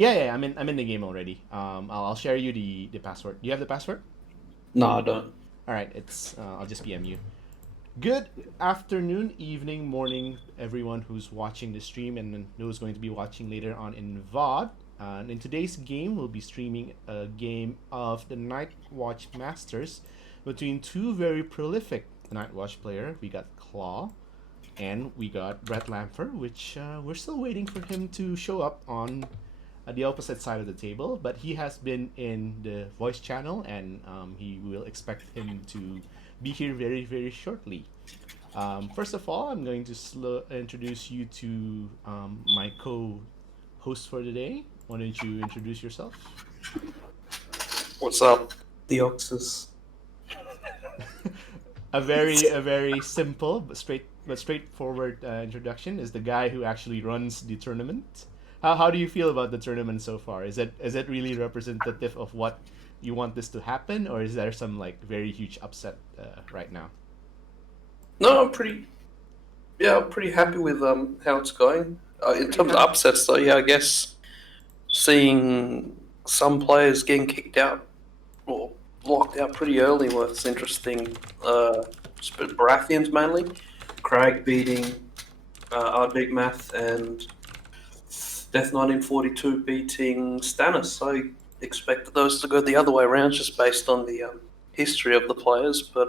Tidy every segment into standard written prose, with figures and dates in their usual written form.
Yeah. I'm in the game already. I'll share you the password. Do you have the password? No, I don't. All right. It's I'll just PM you. Good afternoon, evening, morning, everyone who's watching the stream and who's going to be watching later on in VOD. And in today's game, we'll be streaming a game of the Night Watch Masters between two very prolific Night Watch player. We got Claw and we got BrettLanpher, which we're still waiting for him to show up on the opposite side of the table. But he has been in the voice channel, and he will expect him to be here very, very shortly. First of all, I'm going to introduce you to my co-host for today. Why don't you introduce yourself? What's up, the Oxus? A very simple but straightforward introduction is the guy who actually runs the tournament. How do you feel about the tournament so far? Is it really representative of what you want this to happen, or is there some like very huge upset right now? No, I'm pretty happy with how it's going. In terms of upsets, though, yeah, I guess seeing some players getting kicked out or locked out pretty early was interesting. Baratheons mainly, Crag beating Ardbeg Math and Death 1942 beating Stannis. I expected those to go the other way around just based on the history of the players, but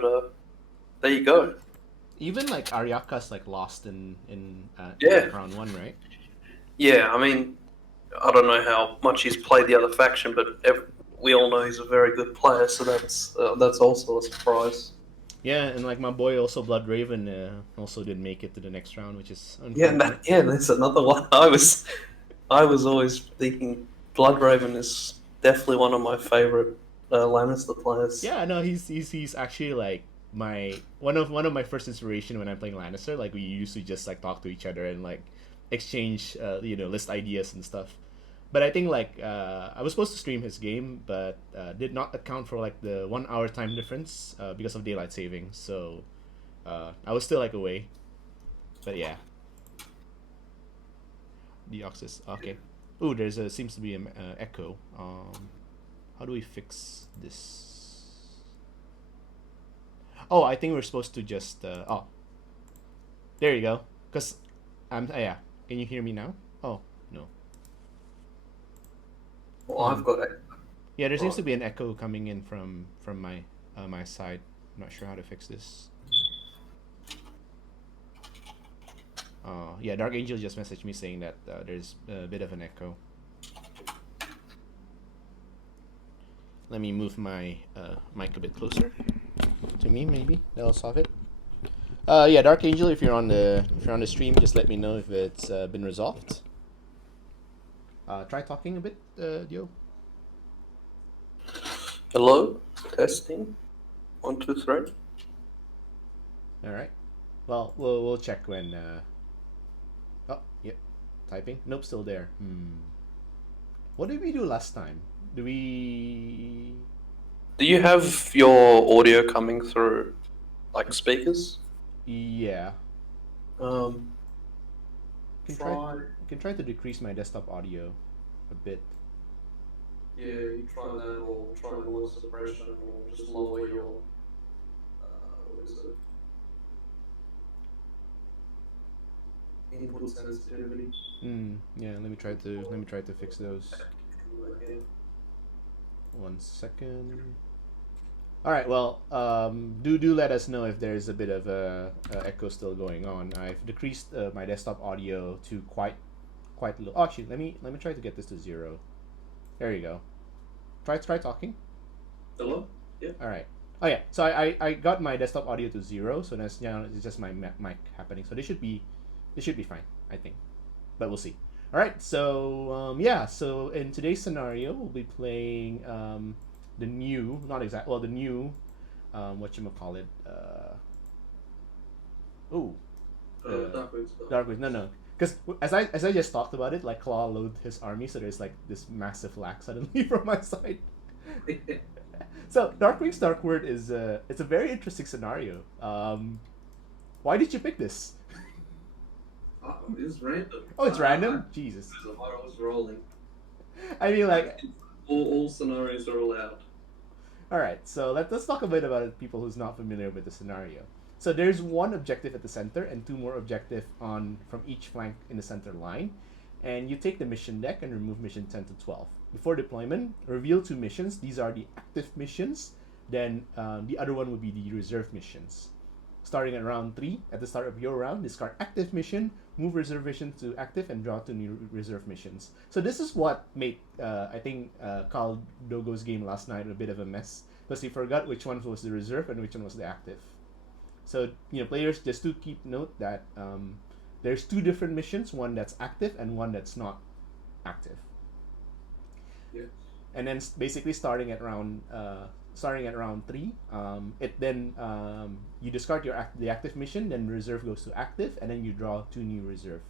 there you go. Even like Aryaka's like lost in Yeah, like round one, right? yeah. I mean, I don't know how much he's played the other faction, but we all know he's a very good player, so that's also a surprise. Yeah, and like my boy also Blood Raven also didn't make it to the next round, which is Yeah, unfortunate. there's another one. I was always thinking Bloodraven is definitely one of my favorite Lannister players. Yeah, no, he's actually like one of my first inspiration when I'm playing Lannister. Like we used to just like talk to each other and like exchange list ideas and stuff. But I think like I was supposed to stream his game, but did not account for like the 1 hour time difference because of daylight saving. So I was still like away. But yeah, the Oxys. Okay. Ooh, there's a seems to be an echo. How do we fix this? Oh, I think we're supposed to just. Oh, there you go. Cause yeah. Can you hear me now? Oh no. Well, I've Um. got it. Yeah, there seems Right. to be an echo coming in from my side. I'm not sure how to fix this. Yeah, Dark Angel just messaged me saying that there's a bit of an echo. Let me move my mic a bit closer to me. Maybe that'll solve it. Yeah, Dark Angel, if you're on the stream, just let me know if it's been resolved. Try talking a bit, Dio. Hello, testing. 1, 2, 3. All right. Well, we'll check when. Oh, yep. Typing. Nope, still there. What did we do last time? Do we? Do you have your audio coming through like speakers? Yeah. Um, Can try. try. Can try to decrease my desktop audio a bit. Yeah, you try that, or try noise suppression, or just lower your what is it? Input sensitivity. Yeah. Let me try to fix those. 1 second. All right. Well, do let us know if there's a bit of a echo still going on. I've decreased my desktop audio to quite low. Oh, actually, let me try to get this to 0. There you go. Try talking. Hello? Yeah. All right. Oh yeah. So I got my desktop audio to 0. So that's now it's just my mic happening. So they should be fine. I think, but we'll see. All right. So yeah. So in today's scenario, we'll be playing the new, not exact. Well, the new, what you call it? Oh, Dark Wings. No. Because as I just talked about it, like Claw load his army, so there's like this massive lag suddenly from my side. So Darkwing's Dark Word is it's a very interesting scenario. Why did you pick this? It's random. Oh, it's random. Jesus. I was rolling. I mean, like, All scenarios are allowed. all right. So let's talk a bit about it, people who's not familiar with the scenario. So there's one objective at the center and two more objective on from each flank in the center line, and you take the mission deck and remove mission 10 to 12. Before deployment, reveal two missions. These are the active missions. Then the other one would be the reserve missions. Starting at round 3, at the start of your round, discard active mission, move reserve mission to active, and draw two new reserve missions. So this is what made, I think, Carl Dogo's game last night a bit of a mess, because he forgot which one was the reserve and which one was the active. So, players, just to keep note that there's two different missions, one that's active and one that's not active. Yeah. And then basically starting at round 3, it then you discard the active mission, then reserve goes to active, and then you draw two new reserve.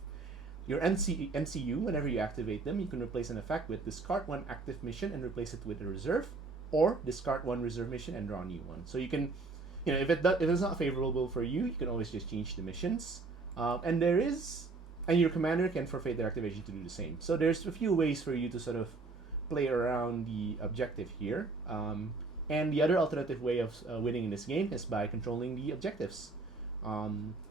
Your NCU, whenever you activate them, you can replace an effect with discard one active mission and replace it with a reserve, or discard one reserve mission and draw a new one. So you can, if it's not favorable for you, you can always just change the missions. And your commander can forfeit their activation to do the same. So there's a few ways for you to sort of play around the objective here. And the other alternative way of winning in this game is by controlling the objectives.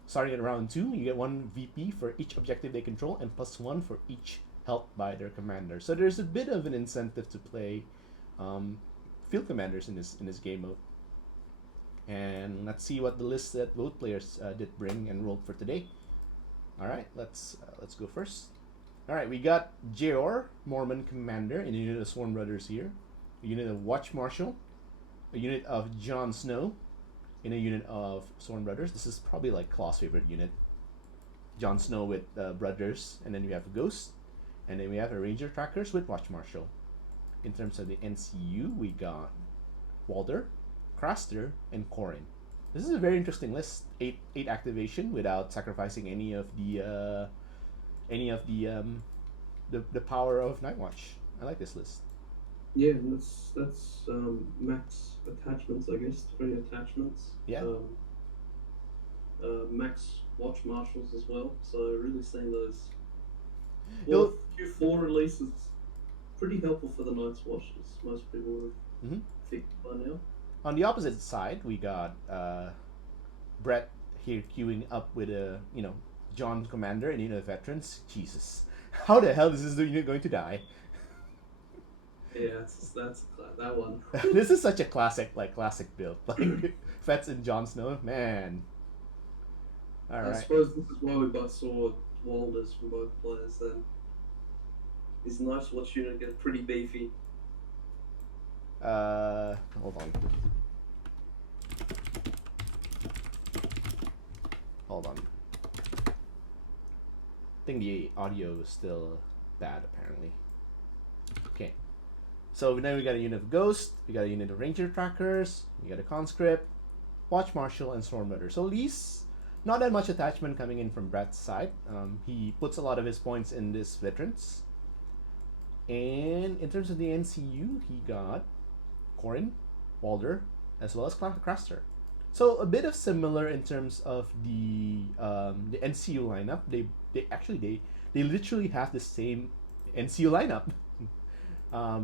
Starting at round 2, you get one VP for each objective they control and +1 for each helped by their commander. So there's a bit of an incentive to play field commanders in this game mode. And let's see what the list that both players did bring and rolled for today. All right, let's go first. All right, we got Jeor, Mormon Commander, in a unit of Sworn Brothers here. A unit of Watch Marshal. A unit of Jon Snow in a unit of Sworn Brothers. This is probably like Claw's favorite unit. Jon Snow with Brothers, and then we have Ghost, and then we have a Ranger Trackers with Watch Marshal. In terms of the NCU, we got Walder, Craster, and Corrin. This is a very interesting list. 8 activation without sacrificing any of the power of Nightwatch. I like this list. Yeah, that's max attachments, I guess. 3 attachments. Yeah. Max watch marshals as well. So really seeing those. Well, Q4 releases pretty helpful for the Night's Watches. Most people have figured by now. On the opposite side, we got Brett here queuing up with a John Commander and veterans. Jesus, how the hell is this unit going to die? Yeah, that's that one. This is such a classic build. Like Fets and Jon Snow, man. All right. I suppose this is why we both saw Walders from both players. Then his Night's Watch unit gets pretty beefy. Hold on. I think the audio is still bad, apparently. Okay. So now we got a unit of Ghost, we got a unit of Ranger Trackers, we got a Conscript, Watch Marshal, and Storm Raider. So Lee's not that much attachment coming in from Brett's side. He puts a lot of his points in this veterans. And in terms of the NCU, he got Corrin, Walder, as well as Craster. So a bit of similar in terms of the NCU lineup. They literally have the same NCU lineup.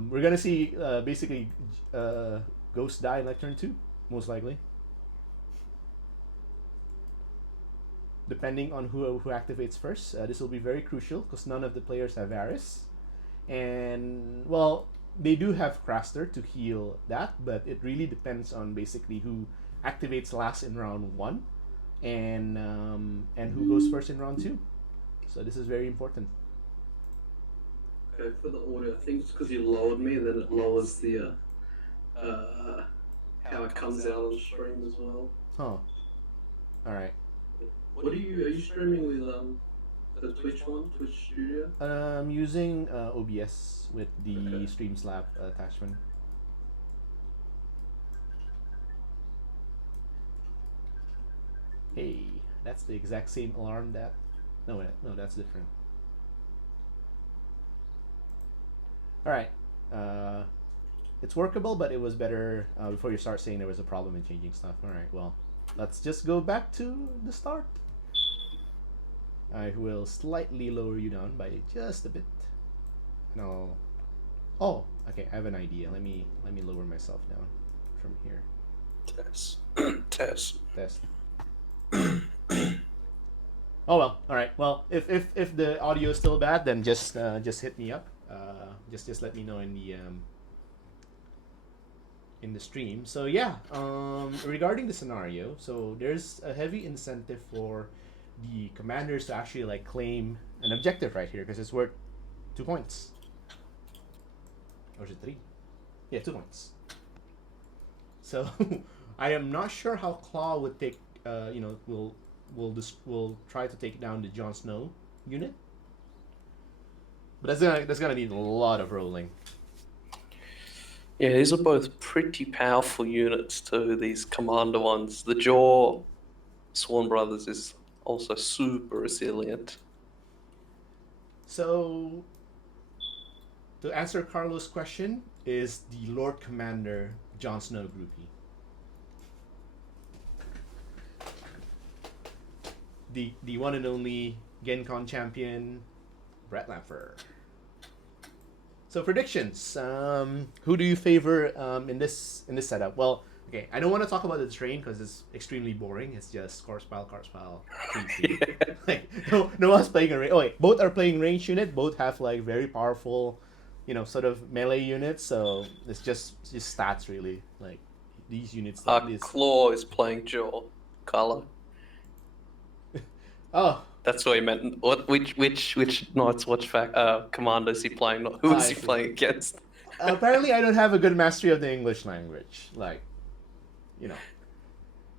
We're gonna see basically Ghost die in like turn 2, most likely. Depending on who activates first, this will be very crucial because none of the players have Varys. And well, they do have Craster to heal that, but it really depends on basically who activates last in round 1 and who goes first in round 2. So this is very important. Okay, for the audio, I think it's because you lowered me, then it lowers the how it comes out on the stream as well. Huh. Alright. Are you streaming with the Twitch one, Twitch Studio? I'm using OBS with the Streamslab attachment. Hey, that's the exact same alarm that... No, that's different. Alright. It's workable, but it was better before you start saying there was a problem in changing stuff. Alright, well, let's just go back to the start. I will slightly lower you down by just a bit. And I'll Okay, I have an idea. Let me lower myself down from here. Test. Test. Test. Oh well. All right. Well, if the audio is still bad, then just hit me up. Just let me know in the stream. So yeah, regarding the scenario, so there's a heavy incentive for the commanders to actually like claim an objective right here because it's worth 2 points. Or is it 3? Yeah, 2 points. So I am not sure how Claw would take. Will try to take down the Jon Snow unit, but that's gonna need a lot of rolling. Yeah, these are both pretty powerful units too, these commander ones. The Jaw Sworn Brothers is also super resilient. So, to answer Carlos' question, is the Lord Commander Jon Snow groupie. The one and only GenCon champion, BrettLanpher. So predictions. Who do you favor in this setup? Well, okay, I don't want to talk about the terrain because it's extremely boring. It's just course pile, tree. Like no one's playing a range. Oh wait, both are playing range unit. Both have like very powerful, sort of melee units. So it's just stats really. Like these units. Claw is playing Jaw. Color. Oh. That's what he meant. What? Which knights? Commander is he playing? Who is he playing against? Apparently, I don't have a good mastery of the English language. Like,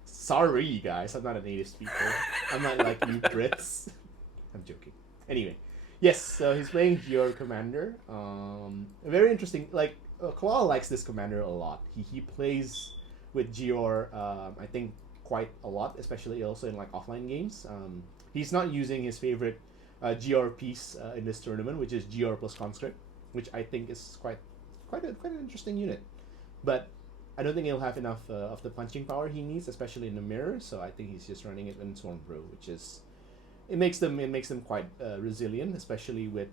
sorry guys, I'm not a native speaker. I'm not like you Brits. I'm joking. Anyway, yes. So he's playing Gior Commander. Very interesting. Like, Claw likes this commander a lot. He plays with Gior. I think quite a lot, especially also in like offline games. He's not using his favorite GR piece in this tournament, which is GR plus conscript, which I think is quite an interesting unit. But I don't think he'll have enough of the punching power he needs, especially in the mirror. So I think he's just running it in Swarm Bro, which is it makes them quite resilient, especially with,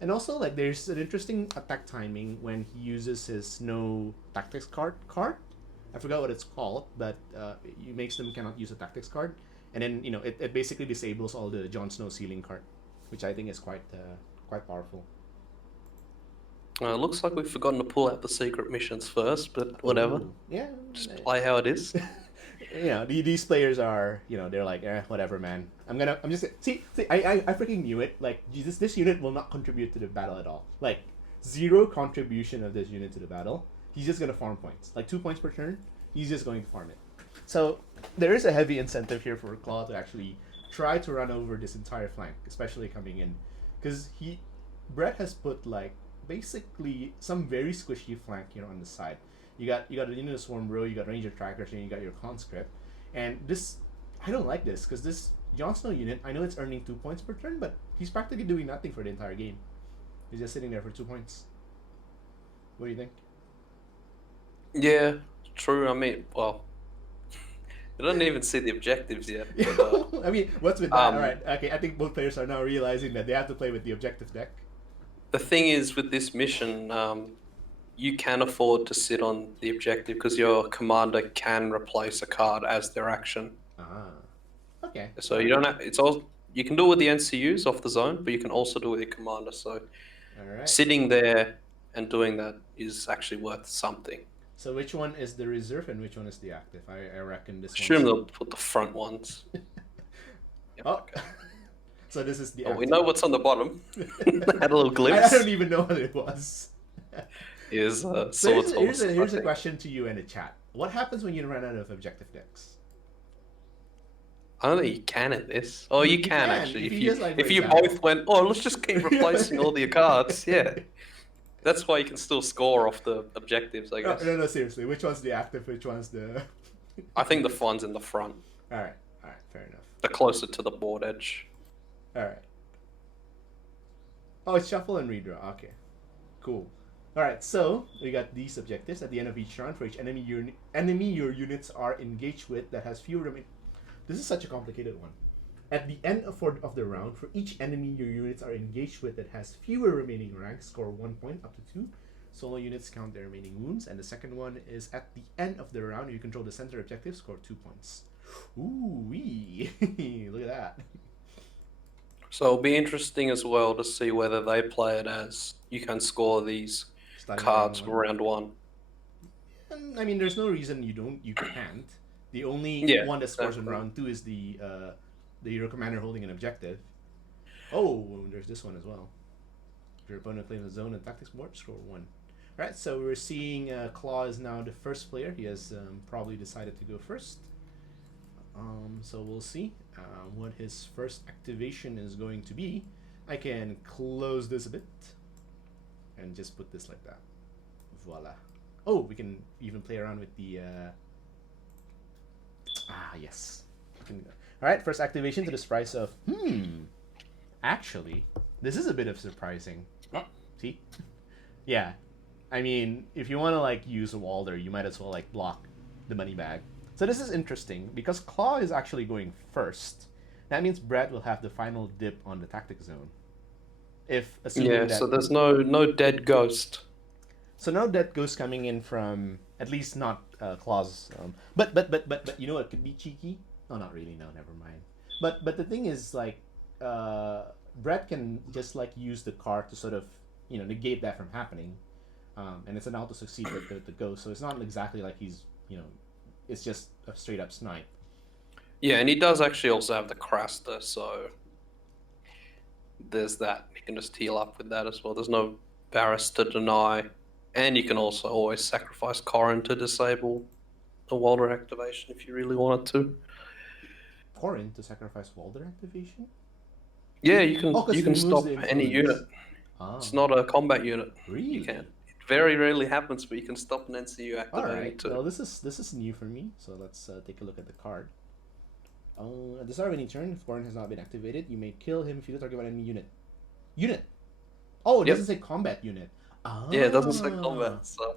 and also like there's an interesting attack timing when he uses his Snow Tactics card. I forgot what it's called, but it makes them cannot use a tactics card. And then it basically disables all the Jon Snow ceiling card, which I think is quite powerful. Looks like we've forgotten to pull out the secret missions first, but whatever. Ooh, yeah, just play how it is. These players are they're like whatever, man. I'm just see I freaking knew it. Like this unit will not contribute to the battle at all. Like 0 contribution of this unit to the battle. He's just gonna farm points, like 2 points per turn. He's just going to farm it. So there is a heavy incentive here for Claw to actually try to run over this entire flank, especially coming in, because Brett has put like basically some very squishy flank here on the side. You got a unit of Swarm Bro, you got Ranger Trackers, and you got your conscript. And this, I don't like this because this Jon Snow unit, I know it's earning 2 points per turn, but he's practically doing nothing for the entire game. He's just sitting there for 2 points. What do you think? Yeah, true. I mean, well, I don't even see the objectives yet. But, I mean, what's with that? All right, okay. I think both players are now realizing that they have to play with the objective deck. The thing is, with this mission, you can afford to sit on the objective because your commander can replace a card as their action. Ah, okay. So you don't have. It's all you can do it with the NCUs off the zone, but you can also do it with your commander. So sitting there and doing that is actually worth something. So which one is the reserve and which one is the active? I reckon this one. Assume they'll put the front ones. Yep, oh, okay. So this is the. We know what's on the bottom. Had a little glimpse. I don't even know what it was. Is so here's a question to you in the chat. What happens when you run out of objective decks? I don't think you can at this. Oh, you can actually. If you example, both went, let's just keep replacing all the cards. Yeah. That's why you can still score off the objectives, I guess. No, seriously. Which one's the active? Which one's the... I think the fun's in the front. Alright, fair enough. They're closer to the board edge. Alright. Oh, it's shuffle and redraw. Okay. Cool. Alright, so we got these objectives at the end of each round for each enemy your units are engaged with that has fewer... This is such a complicated one. At the end of the round, for each enemy your units are engaged with that has fewer remaining ranks, score 1 point up to 2. Solo units count their remaining wounds, and the second one is at the end of the round, you control the center objective, score 2 points. Ooh wee! Look at that. So it'll be interesting as well to see whether they play it as you can score these Starting cards round one. round one. I mean, there's no reason you can't. The only Yeah, one that scores in exactly. round 2 is the hero commander holding an objective. Oh, there's this one as well. If your opponent claims a zone and tactics board, score 1. Alright, so we're seeing Claw is now the first player. He has probably decided to go first. So we'll see what his first activation is going to be. I can close this a bit and just put this like that. Voila. Oh, we can even play around with the... yes. Alright, first activation to this price of... Actually, this is a bit of surprising. Oh, see? Yeah. I mean, if you want to, like, use a Walder, you might as well, like, block the money bag. So this is interesting, because Claw is actually going first. That means Brett will have the final dip on the tactic zone. If assuming Yeah, that... so there's no dead ghost. So no dead ghost coming in from at least not Claw's. But you know what could be cheeky? Oh, not really. No, never mind. But the thing is, like, Brett can just like use the card to sort of negate that from happening, and it's an auto succeed with the ghost. So it's not exactly like he's it's just a straight up snipe. Yeah, and he does actually also have the Craster, so there's that. You can just heal up with that as well. There's no Barris to deny. And you can also always sacrifice Corrin to disable a Walder activation if you really wanted to. Corrin to sacrifice Walder activation? Yeah, you can. Oh, because You it can removes stop the any influence. unit. Ah, It's not a combat unit. really? You can. It very rarely happens, but you can stop an NCU All activating right. too. Well, this is new for me. So let's take a look at the card. At the start of any turn, if Corrin has not been activated, you may kill him if you target an enemy unit. Unit. Oh, it Yep. doesn't say combat unit. Ah. Yeah, it doesn't say combat, so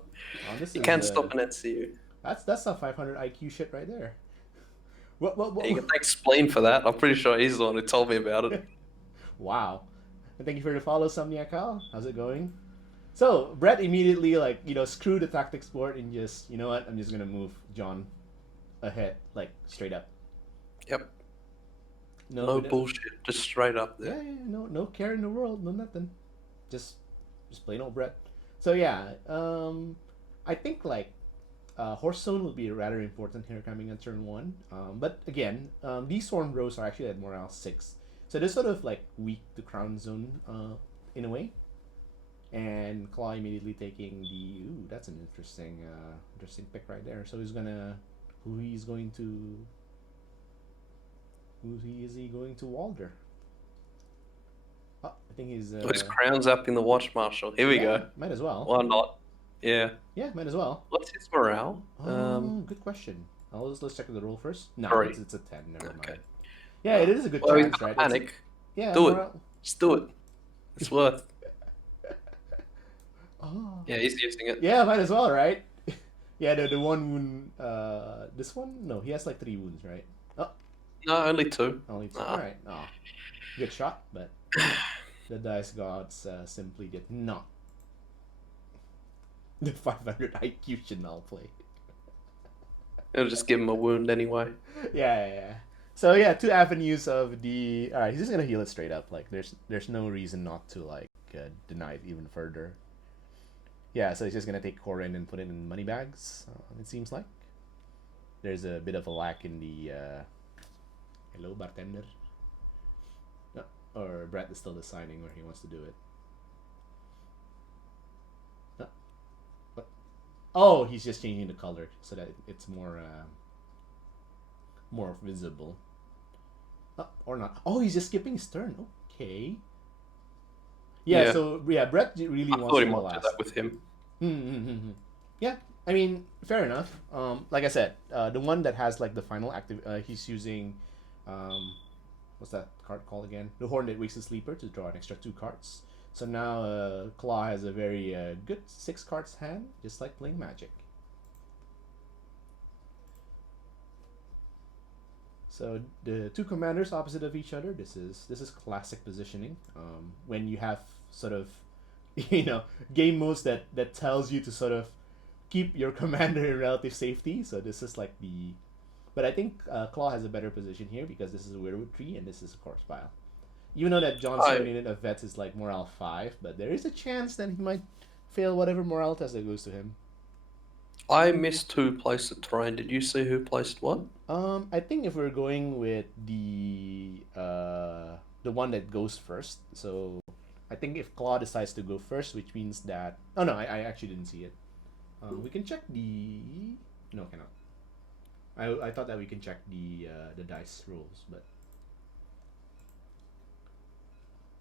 This you is can stop an NCU. that's a 500 IQ shit right there. What? You can thank Spleen for that. I'm pretty sure he's the one who told me about it. Wow. And thank you for the follow, Somniakal. How's it going? So Brett immediately screw the tactics board and just what? I'm just gonna move John ahead, like straight up. Yep. No bullshit. Just straight up there. Yeah, no care in the world, no nothing. Just plain old Brett. So yeah, I think like Horse Zone will be rather important here coming on turn 1. But again, these Sworn Bros are actually at morale 6. So they're sort of like weak to Crown Zone in a way. And Claw immediately taking the... Ooh, that's an interesting pick right there. So who he is he going to Walder? Oh, I think he's... His crown's up in the Watch Marshal. Here we go. Might as well. Why not? Yeah. Yeah, might as well. What's his morale? Good question. Let's check the roll first. No, 3. it's a 10. Never Okay. mind. Yeah, it is a good Well, he's chance, got right? panic. Yeah, Do it. Just do it. It's worth. Oh. Yeah, he's using it. Yeah, might as well, right? Yeah, the one wound. This one? No, he has like 3 wounds, right? Oh, No, only 2. only 2. All right. Oh, good shot, but the dice gods simply did not. The 500 IQ should not play. It'll just give him a wound anyway. Yeah. So yeah, 2 avenues of the. All right, he's just gonna heal it straight up. Like there's no reason not to like deny it even further. Yeah, so he's just gonna take Corrin and put it in money bags. It seems like there's a bit of a lack in the. Hello, bartender. No, or Brett is still deciding where he wants to do it. No. What? Oh, he's just changing the color so that it's more visible. Or not. Oh, he's just skipping his turn. Okay. Yeah. So yeah, Brett really wants to go last. I thought he might do that with him. Yeah, I mean, fair enough. Like I said, the one that has like the final active, he's using, what's that card called again? The Horn that wakes the sleeper to draw an extra 2 cards. So now Claw has a very good 6 cards hand, just like playing Magic. So the 2 commanders opposite of each other. This is classic positioning. When you have sort of you know, game modes that tells you to sort of keep your commander in relative safety. So this is like the, but I think Claw has a better position here because this is a Weirwood tree and this is a Corpse Pile. Even though that John's I second unit of vets is like morale 5, but there is a chance that he might fail whatever morale test that goes to him. I missed who placed the terrain. Did you see who placed what? I think if we're going with the one that goes first, so I think if Claw decides to go first, which means that, oh no, I actually didn't see it. We can check the, no, cannot. I thought that we can check the dice rolls, but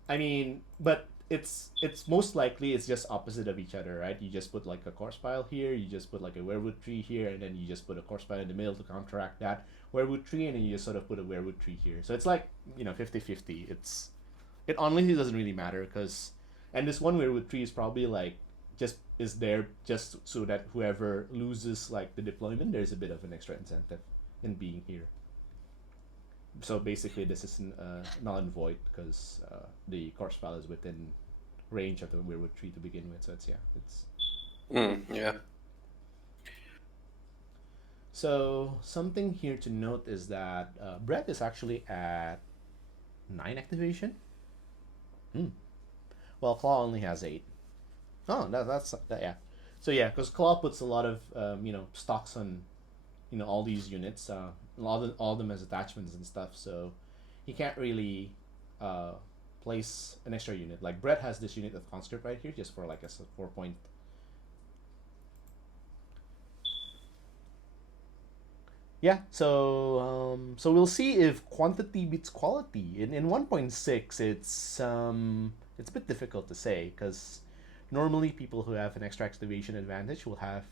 I mean, but it's most likely it's just opposite of each other, right? You just put like a Corpse Pile here, you just put like a Weirwood tree here, and then you just put a Corpse Pile in the middle to counteract that Weirwood tree, and then you just sort of put a Weirwood tree here. So it's like, 50-50. It honestly doesn't really matter because, and this one Weirwood tree is probably like just is there just so that whoever loses like the deployment, there's a bit of an extra incentive in being here. So basically, this is null and void because the Corpse Pile is within range of the Weirwood tree to begin with. So it's. Yeah. So something here to note is that Brett is actually at 9 activation. Well, Claw only has 8. Oh, that's yeah. So yeah, because Claw puts a lot of stocks on all these units, all of them as attachments and stuff. So he can't really place an extra unit. Like Brett has this unit of conscript right here, just for like a 4-point. Yeah, so we'll see if quantity beats quality. In 1.6, it's a bit difficult to say because normally people who have an extra activation advantage will have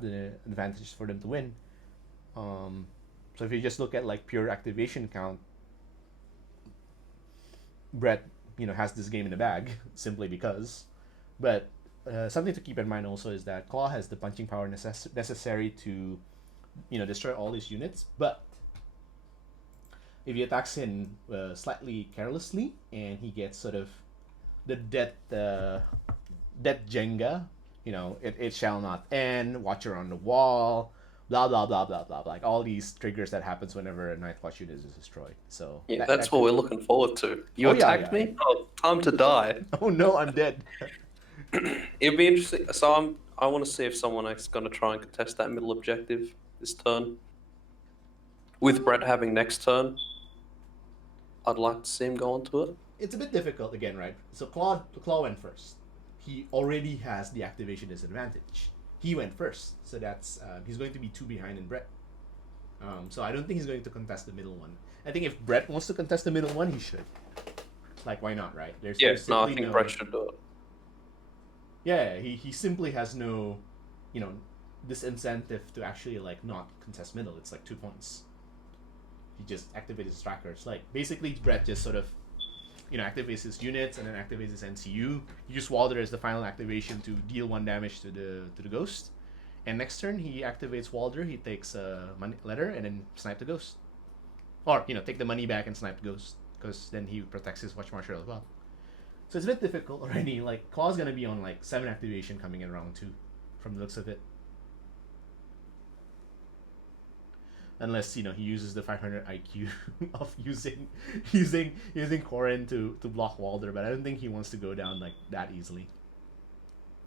the advantage for them to win. So if you just look at like pure activation count, Brett has this game in the bag simply because. But something to keep in mind also is that Claw has the punching power necessary to destroy all these units, but if he attacks him slightly carelessly and he gets sort of the death Jenga, it shall not end, Watcher on the wall, blah blah blah blah blah, like all these triggers that happens whenever a Night Watch unit is destroyed. So Yeah, that's what we're looking forward to. You Oh, yeah, attacked yeah. me? Oh, time to die. Oh no, I'm dead. It'd be interesting. So I want to see if someone else is going to try and contest that middle objective this turn. With Brett having next turn, I'd like to see him go onto it. It's a bit difficult again, right? So Claw went first. He already has the activation disadvantage. He went first, so that's he's going to be 2 behind in Brett. So I don't think he's going to contest the middle one. I think if Brett wants to contest the middle one, he should. Like, why not, right? I simply think Brett should do it. Yeah, he simply has no, disincentive to actually like not contest middle. It's like 2 points. He just activates his trackers. Like basically, Brett just sort of, activates his units and then activates his NCU. You use Walder as the final activation to deal 1 damage to the ghost. And next turn he activates Walder. He takes a letter and then snipe the ghost, or take the money back and snipe the ghost because then he protects his Watch Marshal as well. So it's a bit difficult already. Like Claw's gonna be on like 7 activation coming in round 2, from the looks of it. Unless he uses the 500 IQ of using Corrin to block Walder, but I don't think he wants to go down like that easily.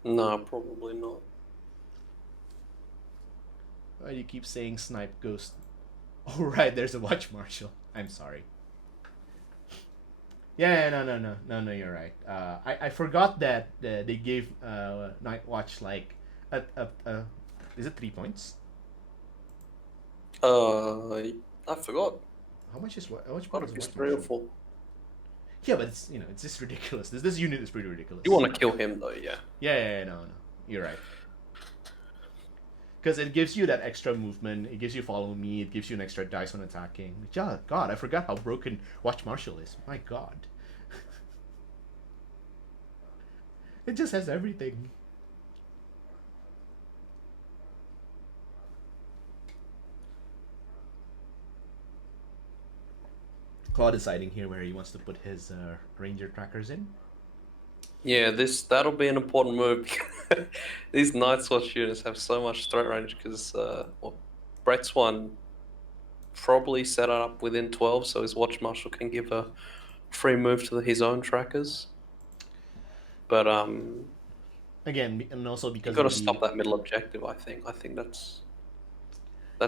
No, probably not. Why do you keep saying snipe ghost? Oh right, there's a Watch Marshal. I'm sorry. Yeah, no, you're right. I forgot that they gave Night Watch like is it 3 points? I forgot. How much is I Watch thought it was 3 or 4. Yeah, but it's just ridiculous. This unit is pretty ridiculous. You want to kill him though, yeah. Yeah, no, you're right. Because it gives you that extra movement. It gives you follow me. It gives you an extra dice when attacking. Yeah, God, I forgot how broken Watch Marshal is. My God. It just has everything. Claw deciding here where he wants to put his ranger trackers in. Yeah, that'll be an important move. These Night Watch units have so much threat range because Brett's one probably set it up within 12, so his Watch Marshal can give a free move to his own trackers. But Again, and also you because got to of stop the that middle objective. I think that's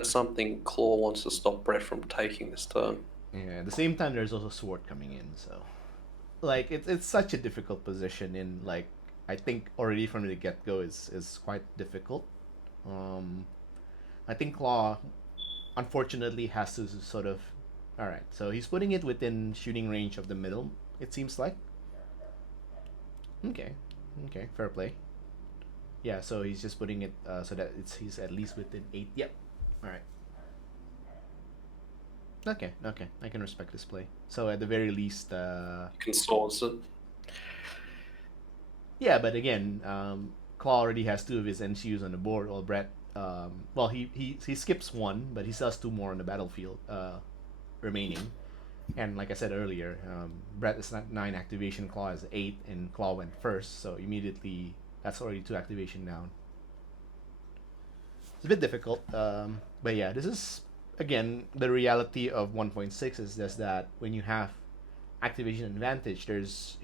something Claw wants to stop Brett from taking this turn. yeah. At the same time, there's also Sword coming in, so like it's such a difficult position. In like I think already from the get go is quite difficult. Um, I think Claw unfortunately has to sort of. All right, so he's putting it within shooting range of the middle. It seems like. Okay, okay, fair play. Yeah, so he's just putting it so that he's at least within 8. Yep. All right. Okay, okay, I can respect this play. So at the very least, You can source it. yeah. But again, Claw already has 2 of his NCUs on the board. While Brett, well, he skips 1, but he still has 2 more on the battlefield remaining. And like I said earlier, Brett is not 9 activation, Claw is 8, and Claw went first, so immediately that's already 2 activation down. It's a bit difficult, but yeah, this is again the reality of 1.6 is just that when you have activation advantage, there's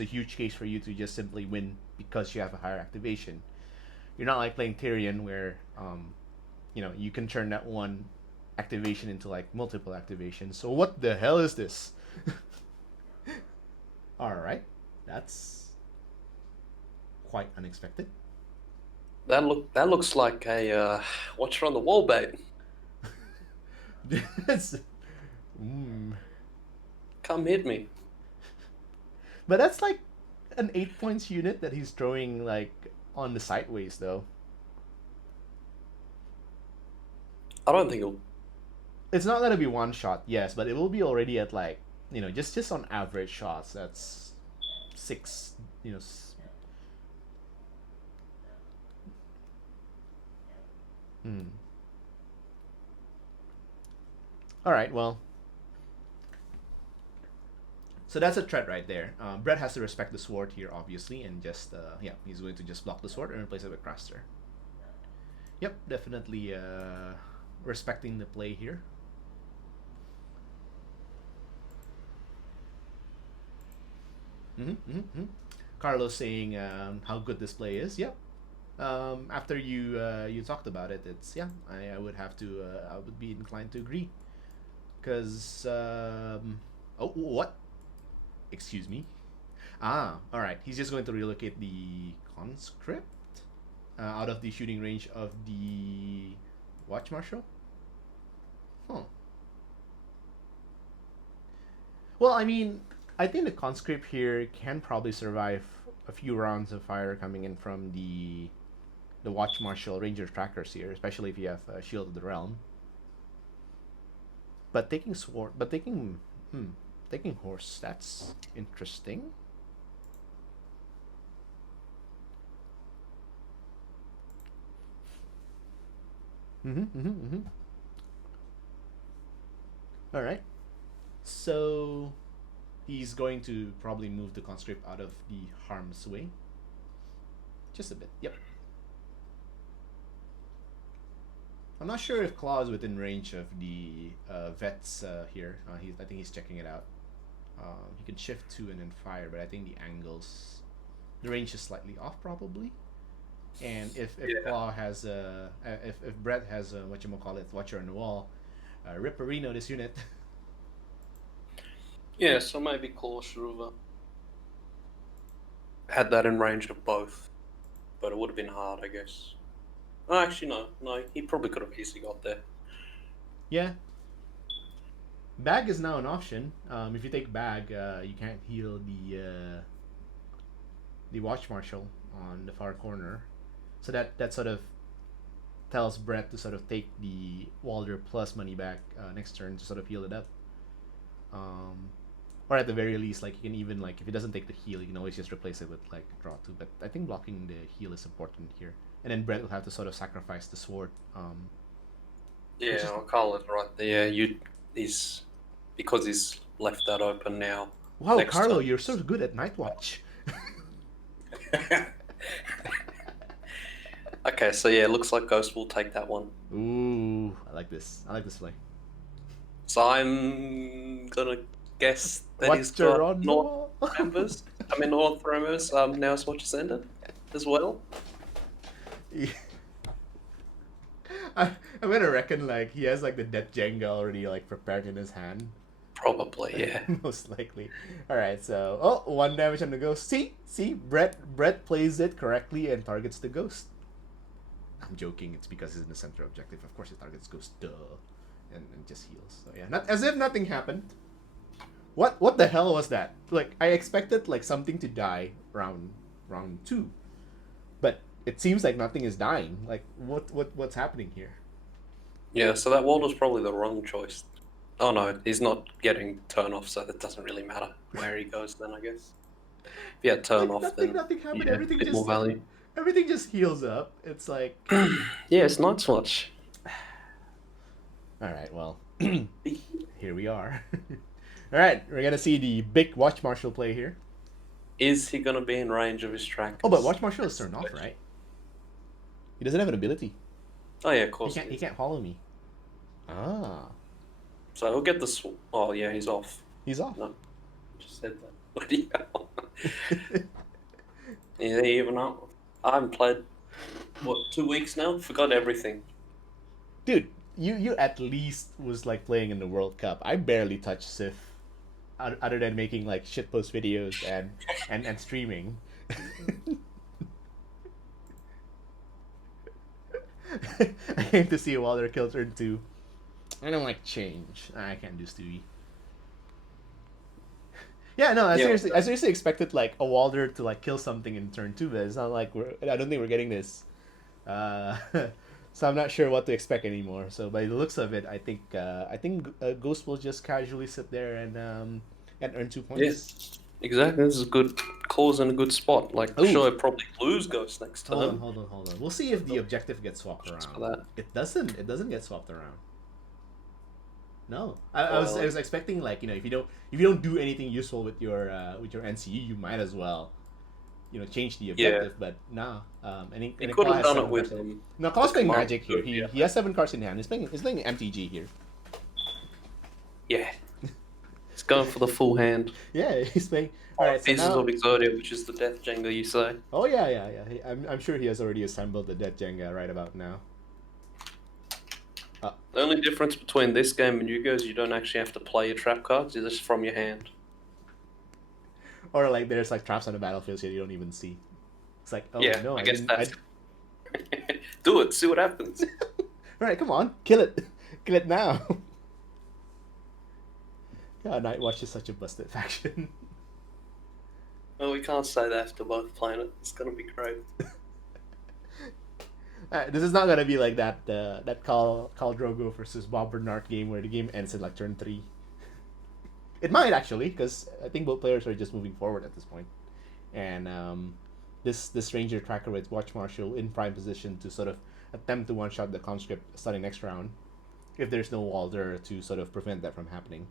a huge case for you to just simply win because you have a higher activation. You're not like playing Tyrion where you can turn that one activation into like multiple activations. So what the hell is this? All right, that's quite unexpected. That looks like a Watcher on the Wall bait. This, mm. Come hit me. But that's like an 8 points unit that he's throwing like on the sideways though. I don't think it'll. It's not gonna be one shot, yes, but it will be already at like just on average shots. That's 6. Hmm. All right, well, so that's a threat right there. Brett has to respect the sword here, obviously, and just yeah, he's going to just block the sword and replace it with Craster. Yep, definitely respecting the play here. Carlos saying how good this play is. Yep. After you talked about it, it's yeah. I would have to. I would be inclined to agree. Cause oh what? Excuse me. Ah, all right. He's just going to relocate the conscript out of the shooting range of the watch marshal. Huh. Well, I mean, I think the conscript here can probably survive a few rounds of fire coming in from the watch marshal ranger trackers here, especially if you have shield of the realm. But taking sword, but taking horse, that's interesting. All right. So he's going to probably move the conscript out of the harm's way. Just a bit. Yep. I'm not sure if Claw is within range of the vets here. I think he's checking it out. He can shift 2 and then fire, but I think the range is slightly off probably. And if Claw has if Brett has a whatchamacallit, Watcher on the Wall, Ripperino this unit. Yeah, so maybe Claw should have had that in range of both, but it would have been hard, I guess. Oh, actually, no, he probably could have easily got there. Yeah. Bag is now an option. If you take bag, you can't heal the watch marshal on the far corner, so that sort of tells Brett to sort of take the Walder plus money back next turn to sort of heal it up. Or at the very least, like you can even like if he doesn't take the heal, you can always just replace it with like draw 2. But I think blocking the heal is important here, and then Brett will have to sort of sacrifice the sword. Yeah, I'll call it right there. He's because he's left that open now. Wow, Next Carlo, turn. you're so good at Night Watch. Okay, so yeah, looks like Ghost will take that one. Ooh, I like this. I like this play. So I'm gonna guess that he's What's your got on the North wall? members. North members. Now Swatch ended as well. I'm gonna reckon like he has like the Death Jenga already like prepared in his hand. Probably, yeah. Most likely. All right, so one damage on the ghost. See, Brett plays it correctly and targets the ghost. I'm joking. It's because he's in the center objective. Of course, it targets ghost, duh, and just heals. So yeah, not as if nothing happened. What the hell was that? Like I expected like something to die round 2, but it seems like nothing is dying. Like what's happening here? Yeah, so that wall was probably the wrong choice. Oh no, he's not getting turn off, so that doesn't really matter where he goes then, I guess. If he had turn Like, off, then nothing happened. yeah, Everything a bit more just value. everything just heals up. It's like Yeah, it's Night Swatch. all right, well, here we are. All right, we're gonna see the big Watch Marshal play here. Is he gonna be in range of his track? Oh, but Watch Marshal is turned off, right? He doesn't have an ability. Oh yeah, of course. He can't follow me. Ah, so he'll get the oh yeah, he's off. he's off. No, just said that. Bloody hell. Yeah, they even up. I haven't played 2 weeks now. Forgot everything. Dude, you at least was like playing in the World Cup. I barely touched Sif, other than making like shitpost videos and streaming. I came to see Walder kill turn 2. I don't like change. I can't do Stewie. Yeah, no, I seriously expected like a Walder to like kill something in turn 2, but it's not like I don't think we're getting this. So I'm not sure what to expect anymore. So by the looks of it, I think Ghost will just casually sit there and earn 2 points. Yes, exactly. This is a good cause and a good spot. Like, Ooh. sure, probably lose Ghost next time. Hold on. We'll see if the objective gets swapped around. For that. It doesn't get swapped around. No, I was expecting like if you don't do anything useful with your NCU, you might as well change the objective. Yeah. But nah, He could have done it with No, Claw's playing command Magic here. code, He has 7 cards in hand. He's playing MTG here. Yeah. He's going for the full hand. Yeah, he's playing. All right, so Pieces now, of Exodia, which is the Death Jenga, you say. oh yeah. I'm sure he has already assembled the Death Jenga right about now. The only difference between this game and Yu-Gi-Oh! Is you don't actually have to play your trap cards, it's just from your hand. Or like there's like traps on the battlefield that you don't even see. It's like, oh yeah, no, I guess didn't. that's... Do it, see what happens. All right, come on, kill it now. God, Nightwatch is such a busted faction. Well, we can't say that after both playing it. It's gonna be great. This is not gonna be like that Khal Drogo versus Bob Bernard game where the game ends in like turn 3. It might actually, because I think both players are just moving forward at this point, and this Ranger tracker with Watch Marshal in prime position to sort of attempt to one-shot the conscript starting next round, if there's no Walder to sort of prevent that from happening.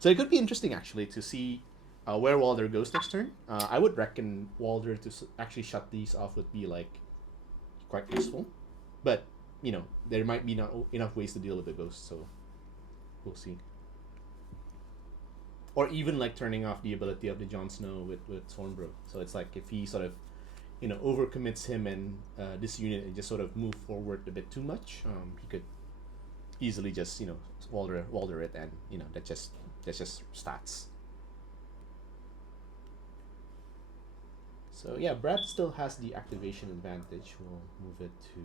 So it could be interesting actually to see where Walder goes next turn. I would reckon Walder to actually shut these off would be like quite useful, but there might be not enough ways to deal with the ghost, so we'll see. Or even like turning off the ability of the Jon Snow with Stormbrook. So it's like if he sort of overcommits him and this unit and just sort of move forward a bit too much, he could easily just Walder it, and that's just stats. So yeah, Brad still has the activation advantage. We'll move it to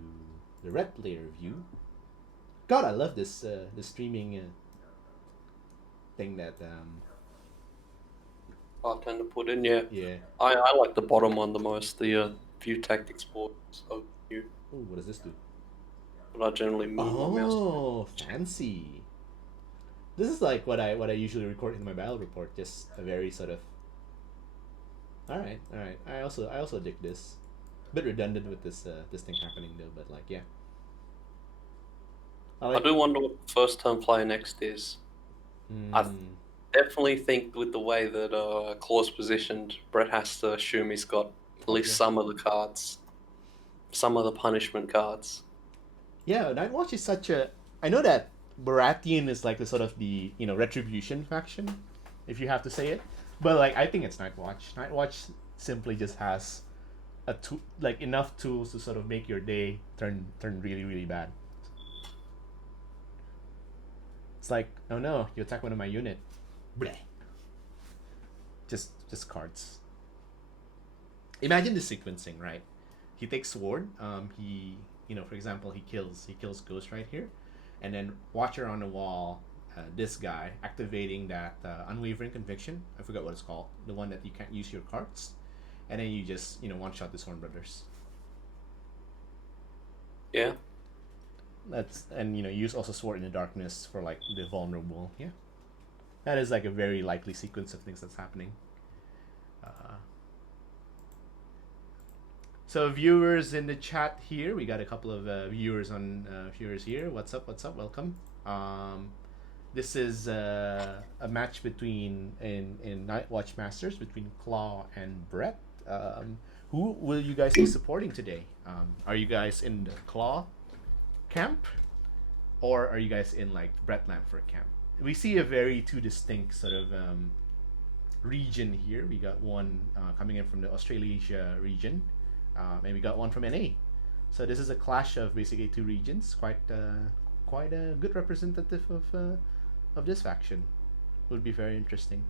the red player view. God, I love this the streaming thing that Bartender put in, yeah. yeah. I like the bottom one the most, the view tactics board of view. Oh, what does this do? But I generally move my mouse. Oh, fancy. This is like what I usually record in my battle report. Just a very sort of. All right. I also dig this. A bit redundant with this thing happening though, but like yeah. I do wonder what the first turn play next is. I definitely think with the way that Claw's positioned, Brett has to assume he's got at least Yeah. some of the cards, some of the punishment cards. Yeah, Nightwatch is such a. I know that Baratheon is like the sort of the retribution faction, if you have to say it, but like I think it's Nightwatch. Nightwatch simply just has like enough tools to sort of make your day turn really really bad. It's like, oh no, you attack one of my unit. Bleh. Just cards. Imagine the sequencing, right? He takes sword. He for example, he kills Ghost right here, and then Watcher on the wall. This guy activating that unwavering conviction. I forgot what it's called. The one that you can't use your cards, and then you just one shot the Horn Brothers. Yeah. That's and use also Sword in the Darkness for like the vulnerable. Yeah, that is like a very likely sequence of things that's happening. So viewers in the chat here, we got a couple of viewers here. What's up? What's up? Welcome. This is a match between in Night Watch Masters between Claw and Brett. Who will you guys be supporting today? Are you guys in the Claw camp, or are you guys in like BrettLanpher camp? We see a very two distinct sort of region here. We got one coming in from the Australasia region, and we got one from NA. So this is a clash of basically two regions. Quite a good representative of this faction. Would be very interesting.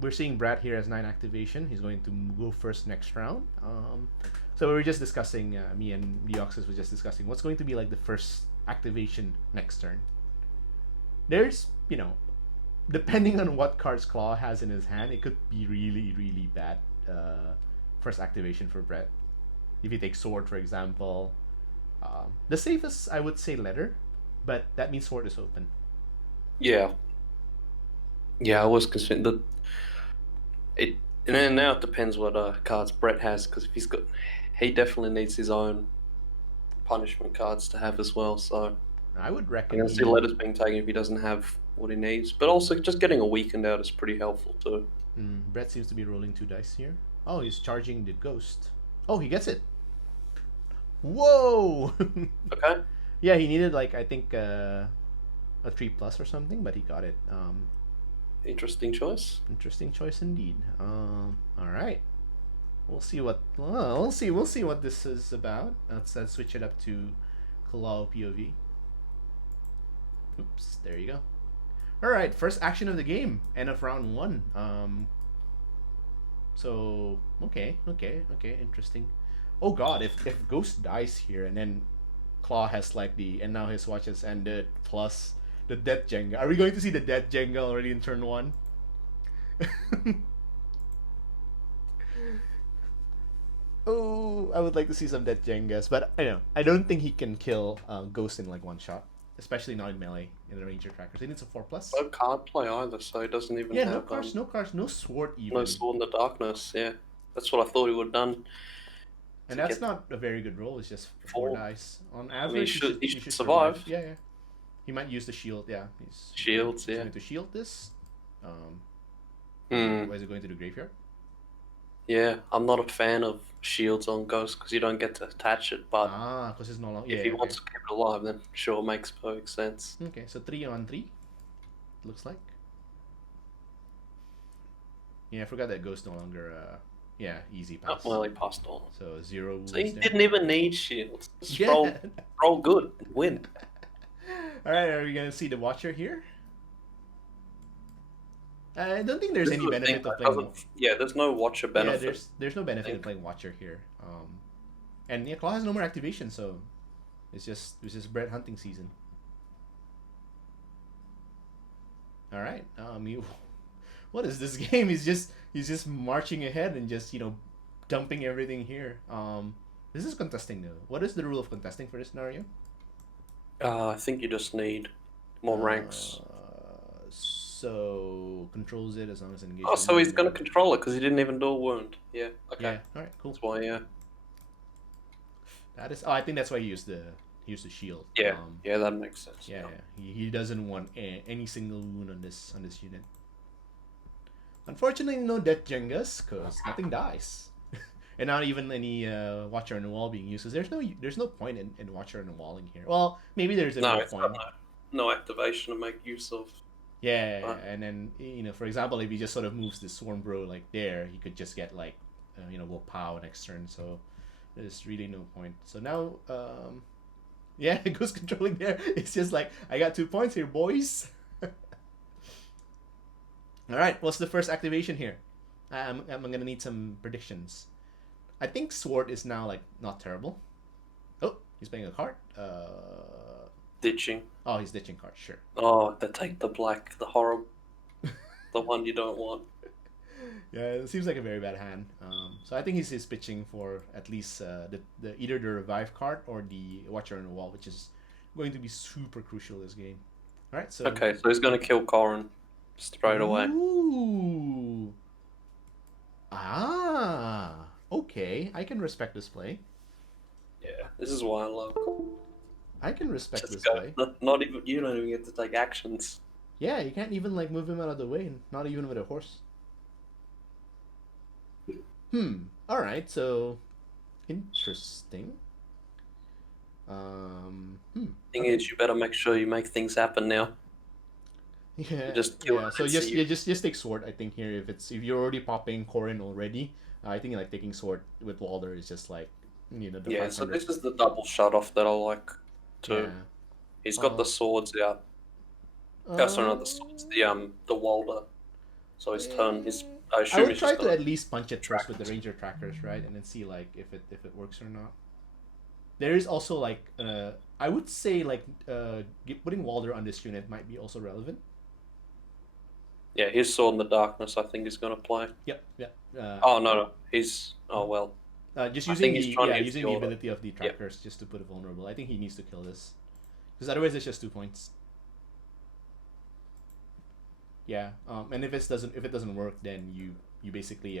We're seeing Brad here as 9 activation. He's going to go first next round. So we were just discussing, me and Deoxys was just discussing what's going to be like the first activation next turn. There's, depending on what cards Claw has in his hand, it could be really, really bad first activation for Brett. If he takes Sword, for example, the safest, I would say, Letter, but that means Sword is open. Yeah. Yeah, I was concerned that and then now it depends what cards Brett has, because if he definitely needs his own punishment cards to have as well. So I would I reckon can see letters being taken if he doesn't have what he needs, but also just getting a weakened out is pretty helpful too. Brett seems to be rolling 2 dice here. Oh, he's charging the ghost. Oh, he gets it. Whoa! Okay. Yeah, he needed like I think a 3+ or something, but he got it. Interesting choice. Interesting choice indeed. All right. We'll see what this is about. Let's switch it up to Claw POV. Oops, there you go. All right, first action of the game, end of round 1. So okay, interesting. Oh god, if Ghost dies here and then Claw has like and now his watch has ended plus the Death Jenga. Are we going to see the Death Jenga already in turn 1? Oh, I would like to see some Death Jengas, but I don't think he can kill Ghost in like one shot, especially not in melee in the Ranger trackers. He needs a 4+. No card play either, so he doesn't even have no cards, no sword even. no Sword in the Darkness. Yeah, that's what I thought he would have done. And that's not a very good roll. It's just 4 dice on average. He should survive. Yeah. He might use the shield. Yeah, Shields. He's Yeah. going to shield this. Why is it going to the graveyard? Yeah, I'm not a fan of shields on Ghost because you don't get to attach it. But because it's no longer. if he wants to keep it alive, then sure, makes perfect sense. Okay, so 3 on 3. Looks like. Yeah, I forgot that Ghost no longer. Easy pass. Oh, well, he passed on. So 0. So he didn't even need shields. Just Yeah. roll good and win. All right, are we gonna see the Watcher here? I don't think there's any benefit of playing. Yeah, there's no Watcher benefit. Yeah, there's no benefit of playing Watcher here. And Claw has no more activation, so it's just Brett hunting season. All right. What is this game? He's just marching ahead and just dumping everything here. This is contesting though. What is the rule of contesting for this scenario? I think you just need more ranks. So controls it as long as engaged. Oh, so he's gonna control it because he didn't even do a wound. Yeah. Okay. Yeah. All right. Cool. That's why. Yeah. That is. Oh, I think that's why he used the Here's the shield. Yeah, yeah, that makes sense. Yeah, Yeah. he doesn't want any single wound on this unit. Unfortunately, no death Jengas, cause nothing dies, and not even any Watcher on the Wall being used. Cause there's no point in Watcher on the Wall in here. Well, maybe there's a bit No, of it's got point. no activation to make use of. Yeah, and then for example, if he just sort of moves the Swarm Bro like there, he could just get like will pow next turn. So there's really no point. So now, yeah, Ghost controlling there. It's just like I got 2 points here, boys. All right, what's the first activation here? I'm gonna need some predictions. I think Sword is now like not terrible. Oh, he's playing a card. Ditching. Oh, he's ditching cards. Sure. Oh, they take the black, the horrible, the one you don't want. Yeah, it seems like a very bad hand. So I think he's pitching for at least the either the revive card or the Watcher on the Wall, which is going to be super crucial this game. All right, so Okay, so he's gonna kill Corrin straight away. Ooh. Ah. Okay, I can respect this play. Yeah, this is why I love. I can respect Just this go. play. Not even you don't even get to take actions. Yeah, you can't even like move him out of the way, not even with a horse. All right, so interesting. Thing is, you better make sure you make things happen now. Yeah, Just kill yeah. him So and just see yeah, just take sword. I think here if you're already popping Corin already, I think like taking sword with Walder is just like the Yeah, so 500. this is the double shut off that I like too. Yeah. He's got the swords out. Oh, sorry, not the swords. The Walder. So his turn is. I I assume would he's try just to gonna. at least punch it first with the track it. Ranger trackers, right, and then see like if it works or not. There is also like I would say like putting Walder on this unit might be also relevant. Yeah, his sword in the darkness. I think is gonna play. Yep, yep. Oh no, he's. Oh well. Just I using think he's the trying to use using the the order. ability of the Yep. trackers just to put it vulnerable. I think he needs to kill this because otherwise it's just 2 points. Yeah, and if it doesn't work, then you basically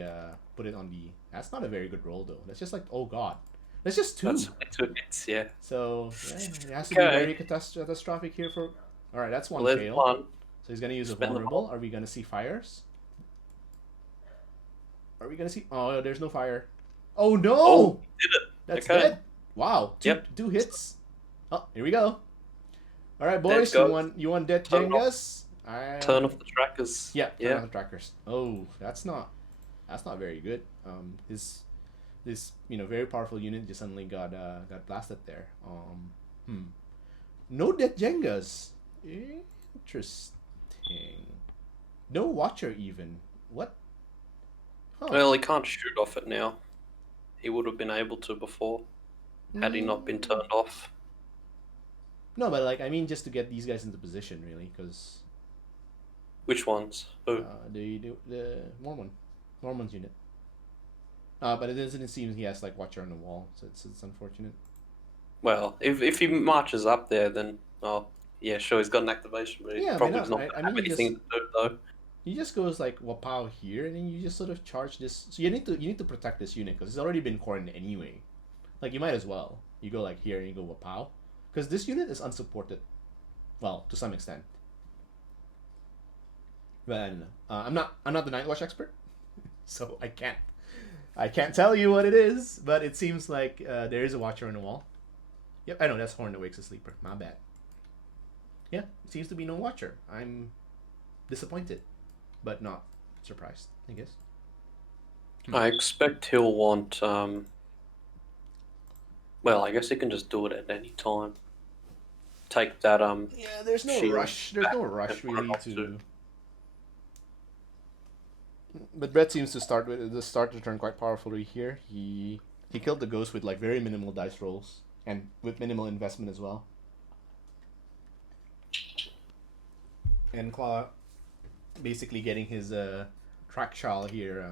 put it on the. That's not a very good roll though. That's just like oh god, that's just two. That's 2 hits. Yeah. So yeah, it has to be Okay. very catastrophic here for. All right, that's one Well, there's fail. one. So he's gonna use a Spend the vulnerable. ball. Are we gonna see fires? Are we gonna see? Oh, there's no fire. Oh no! Oh, he did it. That's Okay. dead. Wow. Yep. Two hits. Oh, here we go. All right, Dead boys. goes. You want dead Turn off. Jengas? Turn off the trackers. Yeah. Turn Yeah. off the trackers. Oh, that's not very good. This very powerful unit just suddenly got blasted there. No dead Jengas. Interesting. No Watcher even. What? Huh. Well, he can't shoot off it now. He would have been able to before, had he not been turned off. No, but like I mean, just to get these guys into position, really, because Which ones? Who? the Mormon's unit. But it doesn't seem he has like Watcher on the Wall, so it's unfortunate. Well, if he marches up there, then yeah, sure, he's got an activation, but he Yeah, probably no, does not I have mean, anything to do though. He just goes like Wapow here, and then you just sort of charge this. So you need to protect this unit because it's already been cornered anyway. Like you might as well. You go like here and you go Wapow, because this unit is unsupported. Well, to some extent. But I don't know. I'm not the Nightwatch expert, so I can't tell you what it is. But it seems like there is a Watcher on the Wall. Yep, I know that's Horn that wakes a sleeper. My bad. Yeah, it seems to be no Watcher. I'm disappointed, but not surprised, I guess. I expect he'll want. Well, I guess he can just do it at any time. Take that. Yeah, there's no shield rush. There's no rush and put it really off to. too. But Brett seems to start the turn quite powerfully here. He killed the ghost with like very minimal dice rolls and with minimal investment as well. And Claw basically getting his track shall here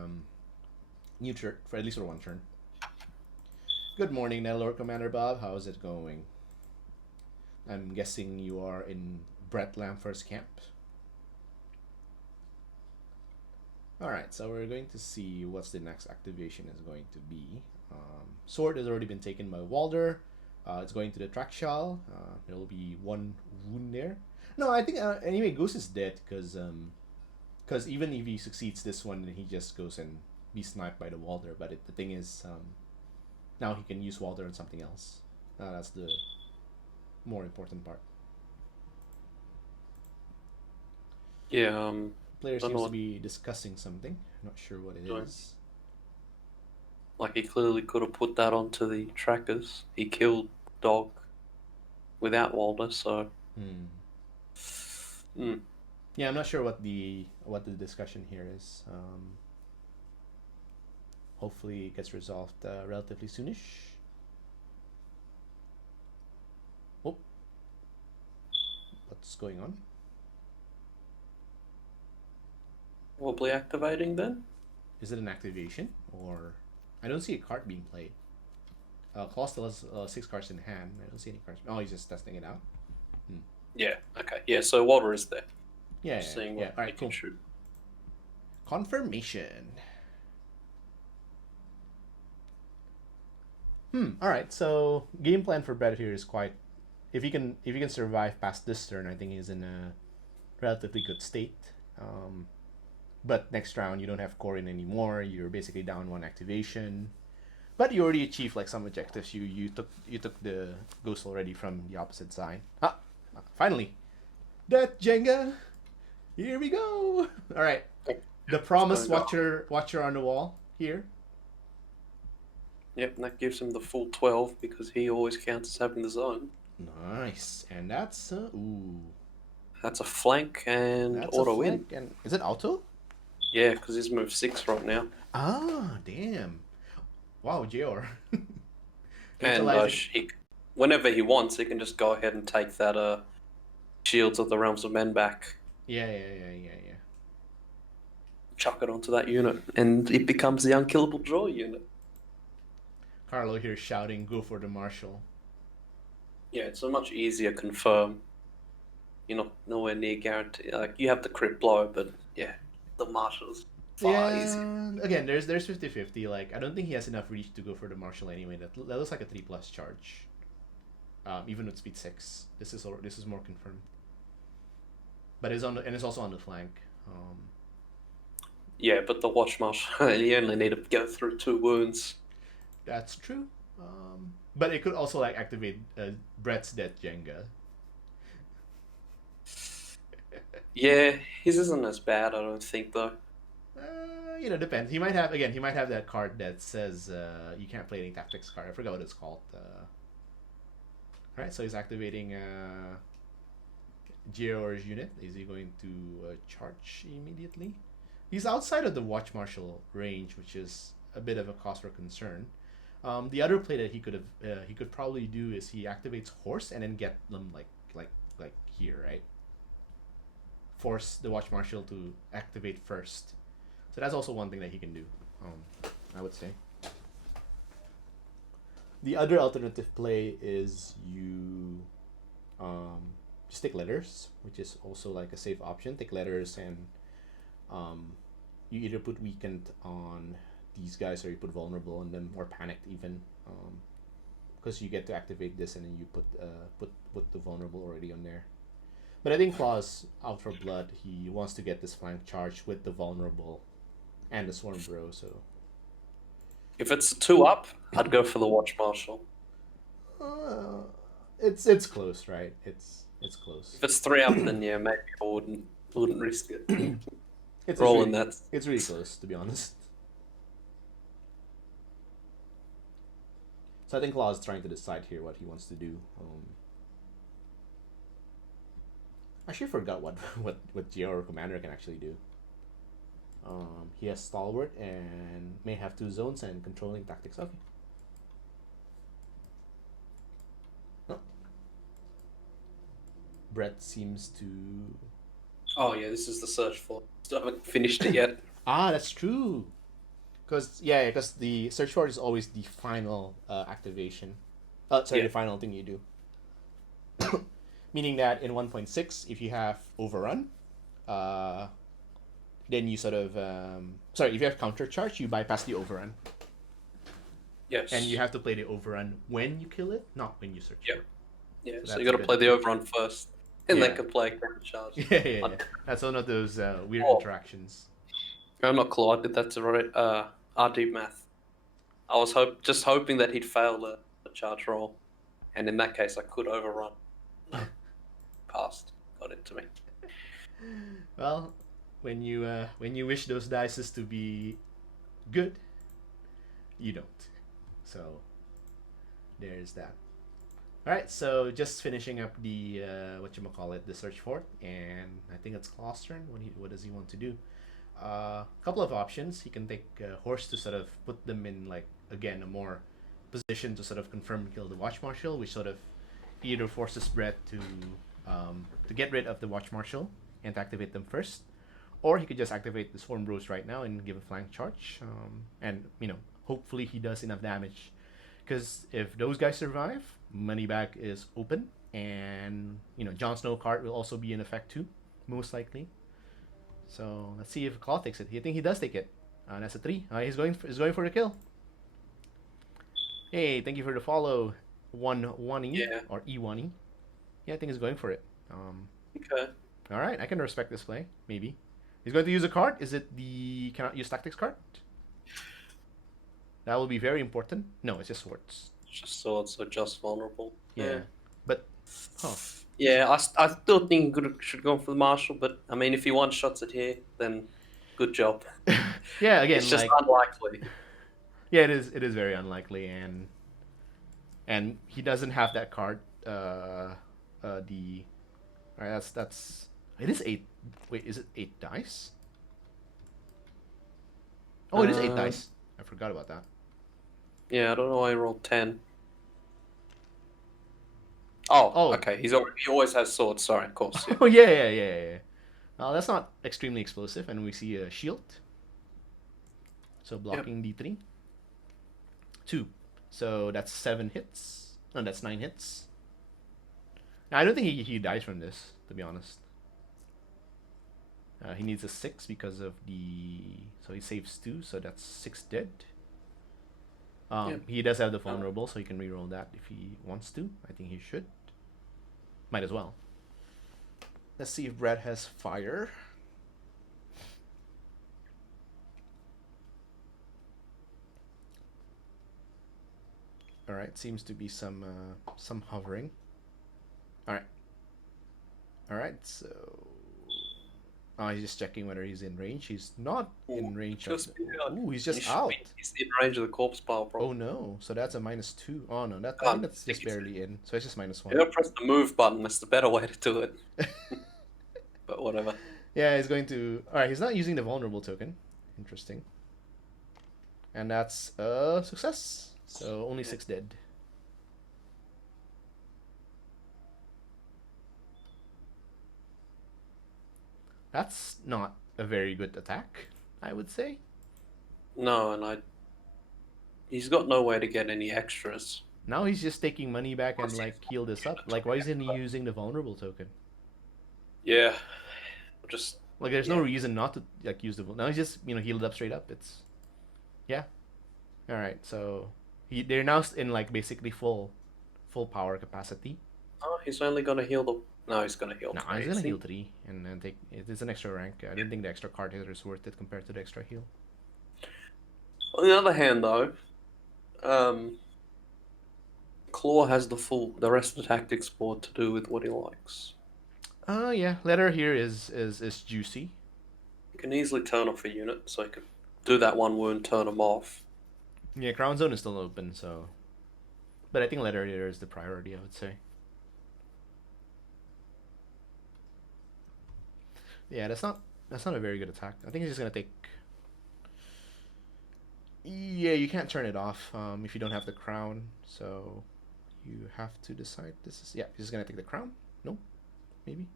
neutered for at least for one turn. Good morning, Lord Commander Bob. How is it going? I'm guessing you are in BrettLanpher's camp. Alright, so we're going to see what's the next activation is going to be. Sword has already been taken by Walder. It's going to the track shell. There will be one wound there. No, I think anyway, Ghost is dead because even if he succeeds this one, then he just goes and be sniped by the Walder. But the thing is, now he can use Walder on something else. That's the more important part. Yeah, Player don't know seems to what be discussing something. Not sure what it doing. is. Like he clearly could have put that onto the trackers. He killed dog without Walder, so Yeah, I'm not sure what the discussion here is. Hopefully it gets resolved relatively soonish. Oh, what's going on? wobbly activating then. Is it an activation or I don't see a card being played. Claw still has 6 cards in hand. I don't see any cards. Oh, he's just testing it out. Yeah. Okay. Yeah. So Walder is there. Yeah, Just seeing yeah. what All he right, can cool. shoot. Confirmation. All right. So game plan for Brett here is quite. If he can survive past this turn, I think he's in a relatively good state. But next round you don't have Corin anymore. You're basically down 1 activation. But you already achieved like some objectives. You took the ghost already from the opposite side. Finally, that Jenga. Here we go. All right, the promise watcher on the wall here. Yep, and that gives him the full 12 because he always counts as having the zone. Nice, and that's ooh. That's a flank and That's auto a win. flank. And is it auto? Yeah, because he's moved 6 right now. Ah, damn. Wow, Jor. And whenever he wants, he can just go ahead and take that Shields of the Realms of Men back. Yeah. Chuck it onto that unit, and it becomes the unkillable draw unit. Carlo here shouting, "Go for the Marshal." Yeah, it's a much easier confirm. You're not nowhere near guaranteed. Like you have the crit blow, but yeah, the Marshal's far easier. Again, there's 50-50. Like I don't think he has enough reach to go for the Marshal anyway. That looks like a 3+ charge. Even with speed 6, this is more confirmed. But it's also on the flank. Yeah, but the Watch Marshal, you only need to go through 2 wounds. That's true. But it could also like activate Brett's Death Jenga. Yeah, his isn't as bad, I don't think though. Depends. He might have that card that says you can't play any tactics card. I forgot what it's called. Alright, so he's activating Geor's unit. Is he going to charge immediately? He's outside of the Watch Marshal range, which is a bit of a cause for concern. The other play that he could probably do is he activates Horse and then get them like here, right? Force the Watch Marshal to activate first. So that's also one thing that he can do. I would say. The other alternative play is you just take letters, which is also like a safe option. Take letters and you either put weakened on these guys or you put vulnerable on them or panicked even, because you get to activate this and then you put the vulnerable already on there. But I think Claw's out for blood. He wants to get this flank charge with the vulnerable and the Swarm Bro. So if it's a 2-up, I'd go for the Watch Marshal. It's close, right? It's close. If it's 3-up, then yeah, maybe I wouldn't risk it. It's really close, to be honest. So I think Claw is trying to decide here what he wants to do. Actually forgot what GR Commander can actually do. He has Stalwart and may have 2 zones and controlling tactics. Okay. Oh. Brett seems to... Oh yeah, this is the search for. Still haven't finished it yet. That's true. Because the search for is always the final activation. The final thing you do. Meaning that in 1.6, if you have overrun, then you sort of if you have counter charge, you bypass the overrun. Yes. And you have to play the overrun when you kill it, not when you search Yep. for it. Yeah, So so you that's a got to good. play the overrun first, and then Yeah. can play a counter charge. Yeah. That's one of those weird Oh, interactions. I'm not Claw. I did that to RD math. I was just hoping that he'd fail the charge roll, and in that case, I could overrun. No, passed. Got it to me. Well, when you wish those dices to be good, you don't. So there's that. All right, so just finishing up the what you call it, the search for it, and I think it's Claw's turn. What does he want to do? A couple of options. He can take horse to sort of put them in like again a more position to sort of confirm kill the watch marshal, which sort of either forces Brett to get rid of the watch marshal and to activate them first, or he could just activate the swarm bros right now and give a flank charge, and hopefully he does enough damage, because if those guys survive, money back is open, and Jon Snow card will also be in effect too, most likely. So let's see if Claw takes it. I think he does take it. That's a 3. He's going for the kill. Hey, thank you for the follow. 1-1E Yeah. or E1E. Yeah, I think he's going for it. Okay. All right, I can respect this play. Maybe he's going to use a card. Is it the cannot use tactics card? That will be very important. No, it's just swords. It's just swords, so just vulnerable. Yeah, but Yeah, I still think he should go for the marshal, but I mean, if he one shots it here, then good job. yeah, again, It's just like unlikely. yeah, it is very unlikely, and he doesn't have that card. The all right, that's it is 8. Wait, is it 8 dice? Oh, it is 8 dice. I forgot about that. Yeah, I don't know why he rolled 10. Oh, okay. He always has swords. Sorry, of course. Yeah. Oh yeah. That's not extremely explosive, and we see a shield. So blocking D3. 2. So that's 7 hits. No, that's 9 hits. Now, I don't think he dies from this, to be honest. He needs a 6 because of the... So he saves 2, so that's 6 dead. He does have the vulnerable, so he can reroll that if he wants to. I think he should. Might as well. Let's see if Brett has fire. All right, seems to be some hovering. All right. So, he's just checking whether he's in range. He's not in range. He's just out. He's in range of the corpse pile, bro. Oh no! So that's a -2. Oh no, I think that's just barely in. So it's just -1. You gotta press the move button. That's the better way to do it. But whatever. Yeah, he's going to. All right, he's not using the vulnerable token. Interesting. And that's a success. So only 6 dead. That's not a very good attack, I would say. No, and he's got no way to get any extras. Now he's just taking money back and like heal this up. Like, why isn't he using the vulnerable token? Yeah, just like there's no reason not to like use the now he's just heal it up straight up. It's yeah. All right, so they're now in like basically full power capacity. Oh, he's only gonna heal the. No, he's gonna heal. No, he's gonna heal 3 and then take. It's an extra rank. I don't think the extra card hitter is worth it compared to the extra heal. On the other hand, though, Claw has the rest of the tactics board to do with what he likes. Oh yeah, letter here is juicy. You can easily turn off a unit, so you could do that one wound, turn him off. Yeah, Crown Zone is still open, so. But I think letter here is the priority, I would say. Yeah, that's not a very good attack. I think he's just gonna take. Yeah, you can't turn it off if you don't have the crown, so you have to decide. This is he's just gonna take the crown. No, maybe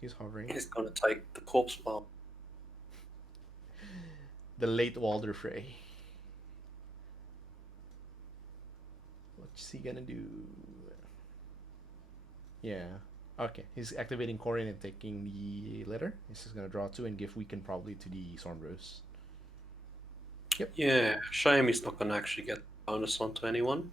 he's hovering. He's gonna take the corpse bomb. The late Walder Frey. What's he gonna do? Yeah. Okay, he's activating Corin and taking the letter. He's just gonna draw 2 and give weaken probably to the Storm Rose. Yep. Yeah, shame he's not gonna actually get bonus onto anyone.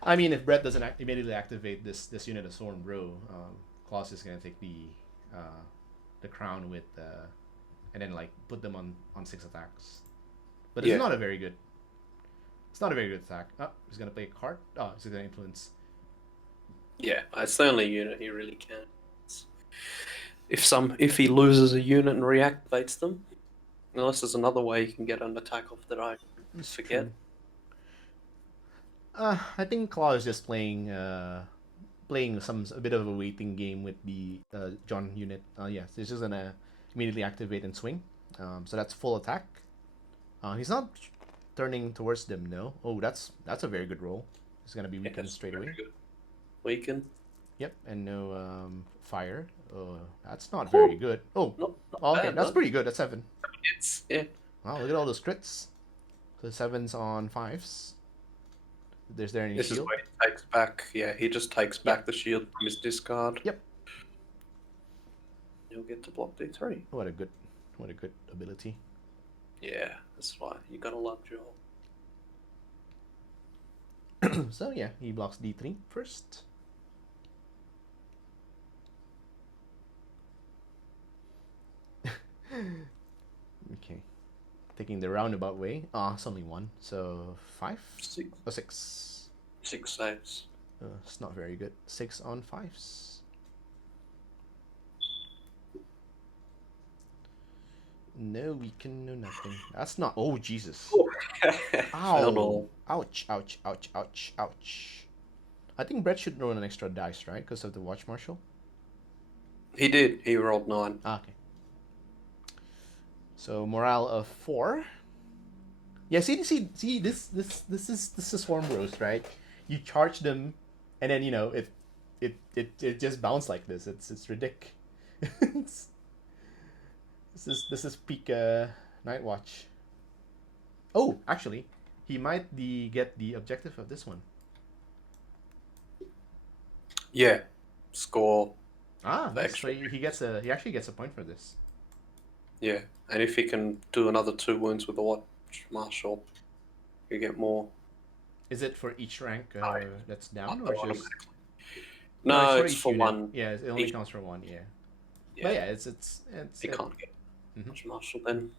I mean, if Brett doesn't immediately activate this unit of Swarm Bro, Klaus is gonna take the crown with and then like put them on 6 attacks. But it's Yeah. not a very good. It's not a very good attack. Oh, he's gonna play a card. Oh, he's gonna influence. Yeah, it's the only unit he really can. If he loses a unit and reactivates them, unless there's another way you can get an attack off that I forget. True. I think Claw is just playing playing a bit of a waiting game with the John unit. Yeah, so he's just gonna immediately activate and swing. So that's full attack. He's not turning towards them. No. Oh, that's a very good roll. He's gonna be weakened straight away. Good. Weaken. Yep, and no fire. That's not very good. Oh, not okay, bad, that's no? pretty good. That's 7. Yeah. Wow, look at all those crits. So 7s on 5s. Is there any This is shield? where he takes back. Yeah, he just takes back the shield from his discard. Yep. He'll get to block D3. What a good ability. Yeah, that's why you gotta love Joel. So yeah, he blocks D3 first. Okay. Taking the roundabout way. It's only 1. So 5? 6. 6. 6 saves. It's not very good. 6 on 5s. No weaken, no nothing. That's not. Oh Jesus! Ow! Ouch! Ouch! Ouch! Ouch! Ouch! I think Brett should roll an extra dice, right? Because of the Watch Marshal. He did. He rolled 9. Okay. So morale of 4. Yeah, see, this is Swarm Bros, right? You charge them, and then it just bounce like this. It's ridiculous. This is peak Night Watch. Oh, actually, he might get the objective of this one. Yeah. Score. Nice. So he actually gets a point for this. Yeah, and if he can do another 2 wounds with the Watch Marshal, you get more. Is it for each rank that's down, or just? No, No, it's for unit. 1. Yeah, it only counts for 1. Yeah. But yeah, it's He can't get Watch Marshal then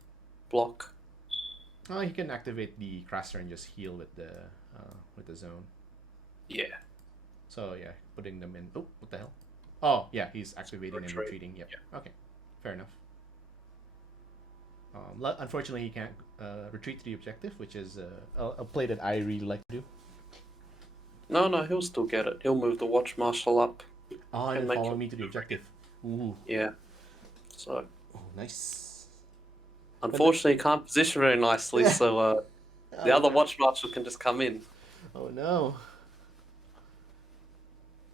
block. Oh, he can activate the Crasser and just heal with the zone. Yeah. So yeah, putting them in. Oh, what the hell? Oh yeah, he's activating and retreating. Yep. Yeah. Okay, fair enough. Unfortunately, he can't retreat to the objective, which is a play that I really like to do. No, he'll still get it. He'll move the Watch Marshal up. And follow me to the objective. Ooh. Yeah. So. Oh, nice. Unfortunately, he can't position very nicely, so the other Watch Marshal can just come in. Oh no.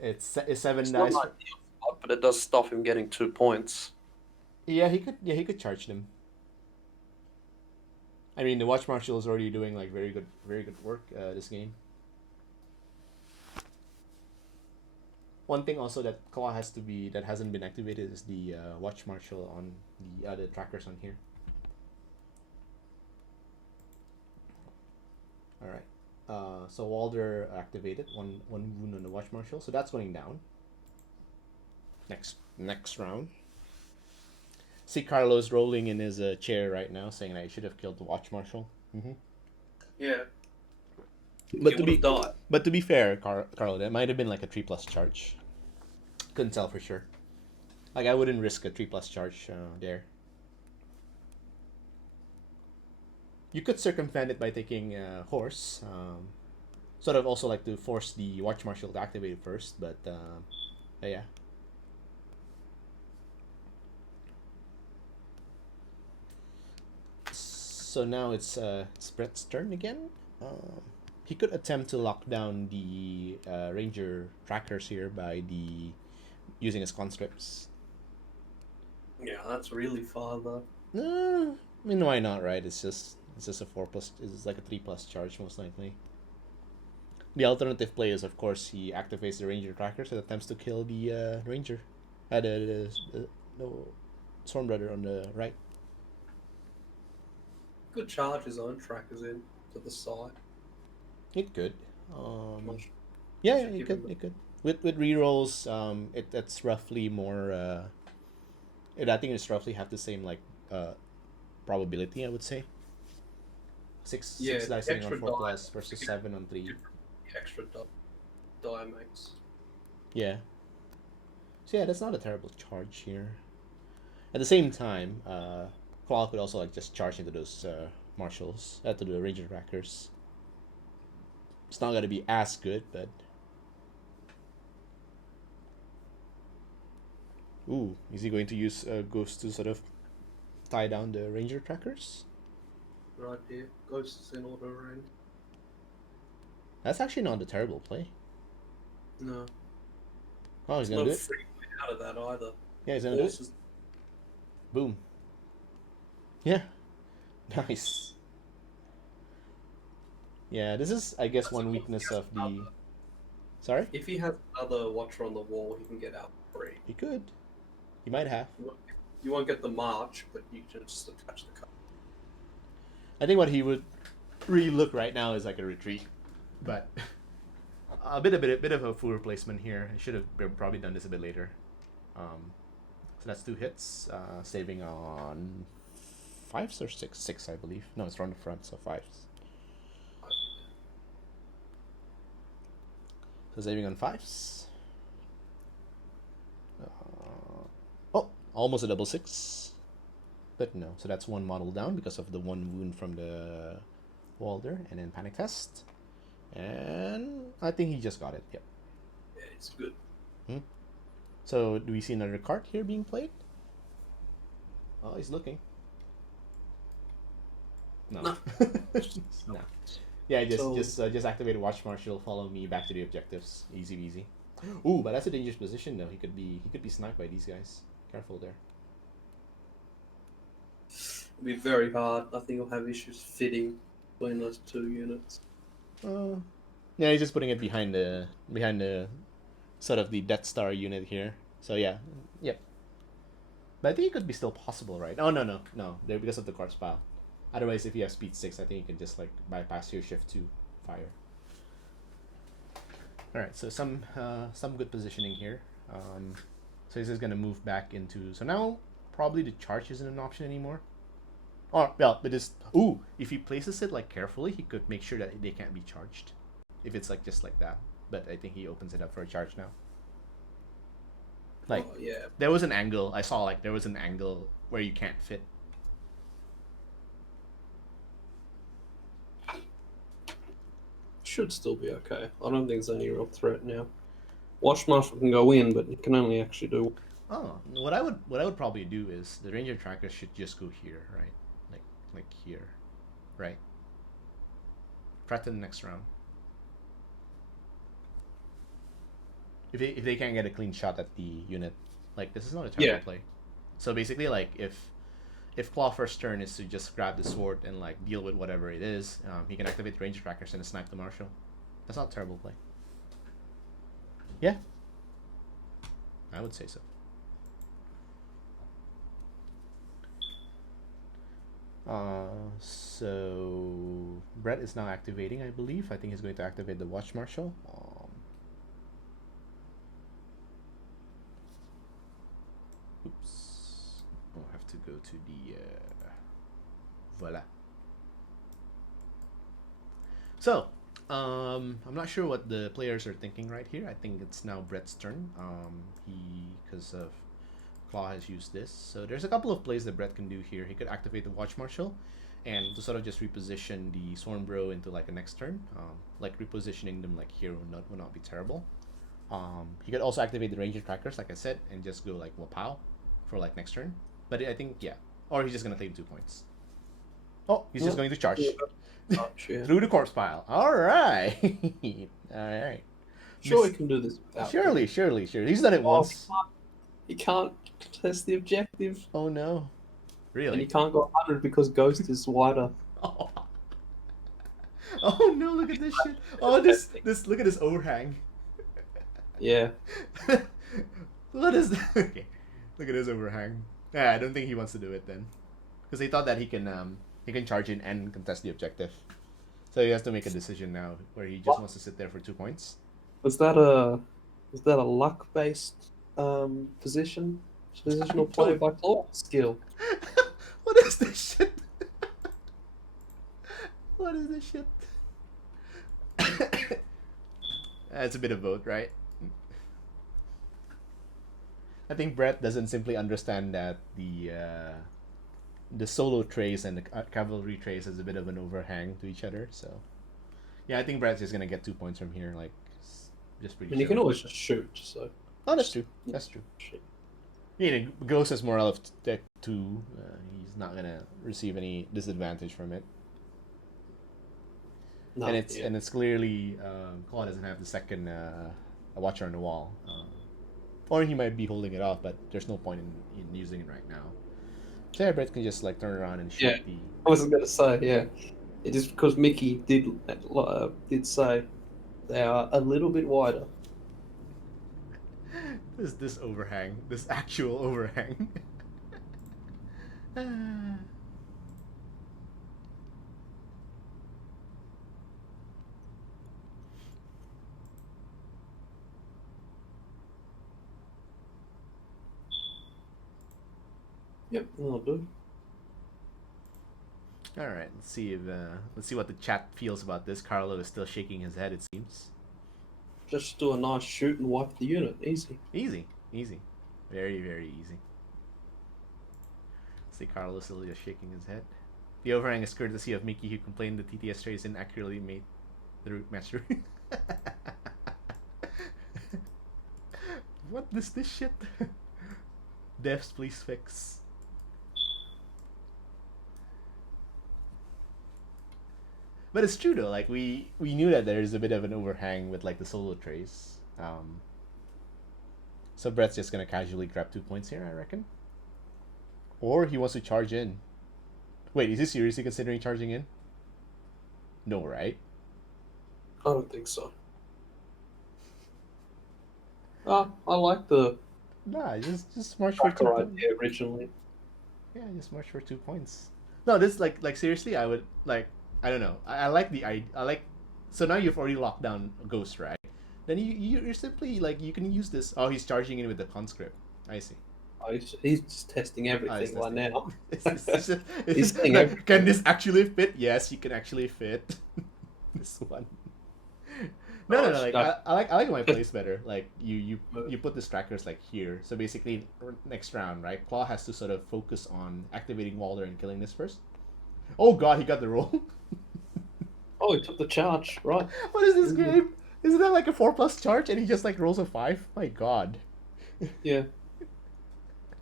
It's 7 It's dice. not ideal spot, but it does stop him getting 2 points. Yeah, he could charge them. I mean, the Watch Marshal is already doing like very good work this game. One thing also that Claw that hasn't been activated is the Watch Marshal on the other trackers on here. All right. So Walder activated one wound on the Watch Marshal, so that's going down. Next round. See Carlos rolling in his chair right now, saying I should have killed the Watch Marshal. Mm-hmm. Yeah. But to be fair, Carlo, that might have been like a 3+ charge. Couldn't tell for sure. Like I wouldn't risk a 3+ charge there. You could circumvent it by taking horse. Sort of also like to force the Watch Marshal to activate it first, but yeah. So now it's Brett's turn again. He could attempt to lock down the Ranger trackers here by using his conscripts. Yeah, that's really far though. I mean, why not, right? It's just a 4+. It's like a 3+ charge most likely. The alternative play is, of course, he activates the Ranger trackers and attempts to kill the Ranger, the Storm Brother on the right. could charge his own trackers in to the side. It could. Much- Yeah, should it give could. him It could. With rerolls, that's roughly more. I think it's roughly have the same like probability. I would say. Six dice hitting on extra 4 die plus versus 7 on 3. the extra die makes. Yeah. So yeah, that's not a terrible charge here. At the same time, Claw could also like just charge into those marshals, to the ranger trackers. It's not gonna be as good, but ooh, is he going to use Ghost to sort of tie down the ranger trackers? Right here, ghosts in auto range. That's actually not a terrible play. No, Oh, he's no gonna do it. free way out of that either. Yeah, he's gonna do it. Boom. Yeah. Nice. Yeah, this is, I guess, one weakness of the. Sorry? If he has another watcher on the wall, he can get out free. He could. He might have. You won't get the march, but you can just attach the car. I think what he would really look right now is like a retreat, but a bit of a full replacement here. I should have probably done this a bit later. So that's 2 hits, saving on 5s or 6? 6, I believe. No, it's from the front, so 5s. So saving on 5s. Oh, almost a double 6. But no, so that's 1 model down because of the 1 wound from the Walder, and then panic test. And I think he just got it, yep. Yeah, it's good. So do we see another card here being played? Oh, he's looking. No. No. No. Yeah, just activate Watch Marshal, follow me back to the objectives. Easy peasy. Ooh, but that's a dangerous position though. He could be sniped by these guys. Careful there. It'll be very hard. I think he'll have issues fitting between those 2 units. Yeah, he's just putting it behind the sort of the Death Star unit here. So yeah, yep. But I think it could be still possible, right? Oh no, they're because of the corpse pile. Otherwise, if you have speed 6, I think you can just like bypass your shift 2 fire. All right, so some good positioning here. So this is gonna move back into. So now probably the charge isn't an option anymore. Or well, it is. Ooh, if he places it like carefully, he could make sure that they can't be charged. If it's like just like that, but I think he opens it up for a charge now. Like, yeah, there was an angle I saw. Like there was an angle where you can't fit. should still be okay. I don't think there's any real threat now. Watch Marshal can go in, but he can only actually do. Oh, what I would probably do is the ranger tracker should just go here, right? Like here, right? Threaten next round. If they can't get a clean shot at the unit, like this is not a terrible play. So basically, like if Claw first turn is to just grab the sword and like deal with whatever it is, he can activate the ranger trackers and snipe the marshal. That's not a terrible play. Yeah, I would say so. So Brett is now activating, I believe. I think he's going to activate the Watch Marshal. Oops. I'll have to go to the voila. So, I'm not sure what the players are thinking right here. I think it's now Brett's turn. Because of Claw has used this. So there's a couple of plays that Brett can do here. He could activate the Watch Marshal and to sort of just reposition the Swarmbro into like a next turn. Like repositioning them like here would not be terrible. He could also activate the Ranger Trackers, like I said, and just go like Wapow for like next turn. But I think, yeah. Or he's just going to take 2 points. Oh, he's just going to charge. Through the corpse pile. Alright. Alright. Sure, he can do this without. Surely. He's done it once. He can't contest the objective. Oh no. Really? And he can't go 100 because Ghost is wider. Oh. Oh no, look at this shit. Oh, this look at this overhang. Yeah. What is that? Okay. Look at this overhang. Yeah, I don't think he wants to do it then. Because he thought that he can He can charge in and contest the objective. So he has to make a decision now where he just wants to sit there for 2 points. Was that a luck based positional play by Claw? Skill. What is this shit? What is this shit? It's a bit of both, right? I think Brett doesn't simply understand that the solo trace and the cavalry trace is a bit of an overhang to each other. So, yeah, I think Brett's just gonna get 2 points from here, like just pretty. And you can always just shoot. So. Oh, that's true. That's true. You know, Ghost has more of Tech 2. He's not gonna receive any disadvantage from it. No, and it's clearly Claw doesn't have the second Watcher on the Wall, or he might be holding it off, but there's no point in using it right now. So Brett can just like turn around and shoot the. I wasn't gonna say It is because Mickey did say they are a little bit wider. This overhang, this actual overhang. Yep, that'll do. All right, let's see what the chat feels about this. Carlo is still shaking his head. It seems. Just do a nice shoot and wipe the unit. Easy. Easy. Very, very easy. See, Carlos still just shaking his head. The overhang is courtesy of Mickey, who complained the TTS trace inaccurately made the root master. What is this shit? Devs, please fix. But it's true though, like we knew that there's a bit of an overhang with like the solo trace. So Brett's just gonna casually grab 2 points here, I reckon. Or he wants to charge in. Wait, is he seriously considering charging in? No, right? I don't think so. I like the. Nah, just march for 2 points. Originally. Yeah, just march for 2 points. No, this like seriously, I would like. I don't know. I like the I like. So now you've already locked down Ghost, right? Then you're simply like you can use this. Oh, he's charging in with the conscript. I see. Oh, he's just testing everything right now. He's saying like, can this actually fit? Yes, you can actually fit this one. No. Like I like my place better. Like you put the trackers like here. So basically, next round, right? Claw has to sort of focus on activating Walder and killing this first. Oh God, he got the roll. Oh, he took the charge, right? What is this game? Isn't that like a 4+ charge and he just like rolls a 5? My God. Yeah.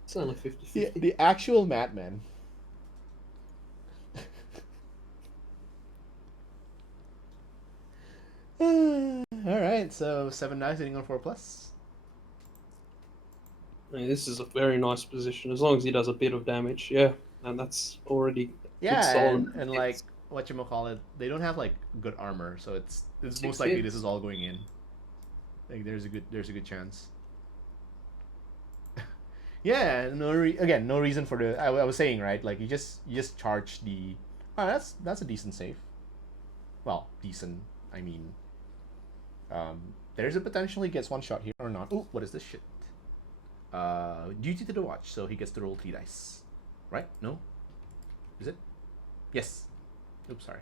It's only 50-50. The actual madman. Alright, so 7 dice hitting on 4+. I mean, this is a very nice position, as long as he does a bit of damage, and that's already and like whatchamacallit, they don't have like good armor, so it's most likely this is all going in. Like there's a good chance. Yeah, no reason for the. I was saying, right, like you just charge the. Oh, that's a decent save. Well, decent. I mean, there's a potential he gets one shot here or not. Ooh, what is this shit? Duty to the watch, so he gets to roll 3 dice, right? No, is it? Yes. Oops, sorry.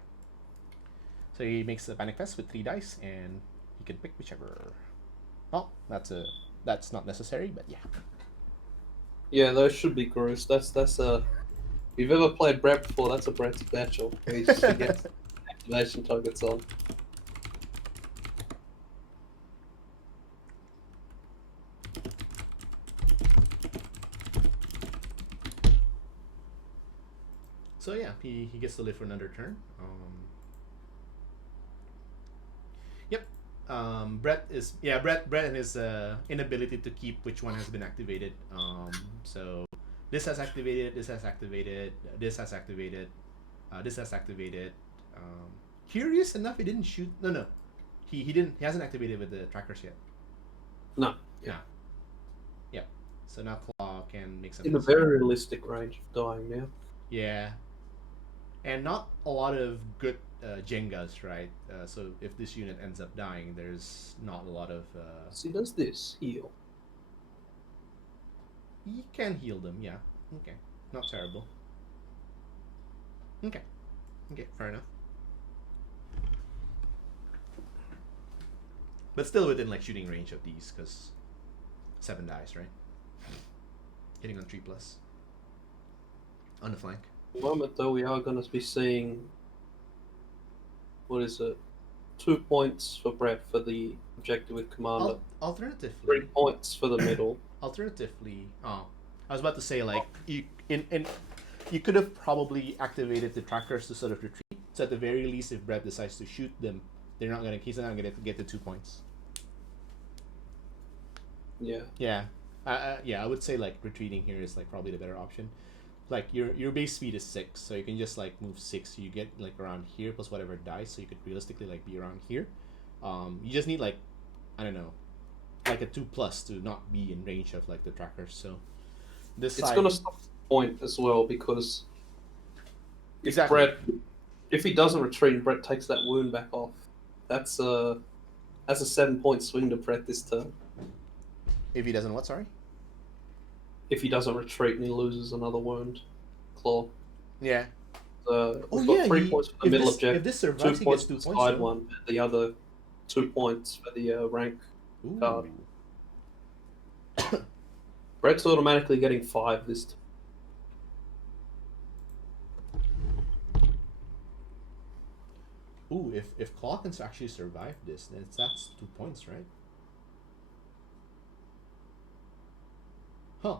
So he makes a panic fest with 3 dice, and he can pick whichever. Well, that's not necessary, but yeah. Yeah, those should be gross. That's a. If you've ever played Brett before, that's a Brett special. He just gets activation targets on. So yeah, he gets to live for another turn. Yep. Brett and his inability to keep which one has been activated. So this has activated, this has activated, this has activated, this has activated. Curious enough, he didn't shoot. No. He didn't. He hasn't activated with the trackers yet. No. Yeah. Yep. So now Claw can make some. In a very realistic range of dying now. Yeah. and not a lot of good Jengas, right? So if this unit ends up dying, there's not a lot of. So he does this heal. You can heal them, yeah. Okay, not terrible. Okay, fair enough. But still within like shooting range of these, because 7 dice, right? Hitting on 3+. On the flank. At the moment, though, we are going to be seeing. What is it? 2 points for Brett for the objective with Commander. Alternatively, 3 points for the middle. Alternatively, I was about to say like you could have probably activated the trackers to sort of retreat. So at the very least, if Brett decides to shoot them, he's not gonna get the 2 points. Yeah. Yeah, I would say like retreating here is like probably the better option. Like your base speed is 6, so you can just like move 6. So you get like around here plus whatever dice, so you could realistically like be around here. You just need like, I don't know, like a 2+ to not be in range of like the trackers. So this It's side, going to stop the point as well because if exactly. Brett, if he doesn't retreat and Brett takes that wound back off, that's a 7-point swing to Brett this turn. If he doesn't what? Sorry. If he doesn't retreat and he loses another wound, claw. Yeah. We've got 3 points for the middle objective. If this survives, 2 he points gets 2 for the points. side one, and the other 2 points for the rank card. Brett's automatically getting 5 this time. Ooh, if Claw can actually survive this, then that's 2 points, right? Huh.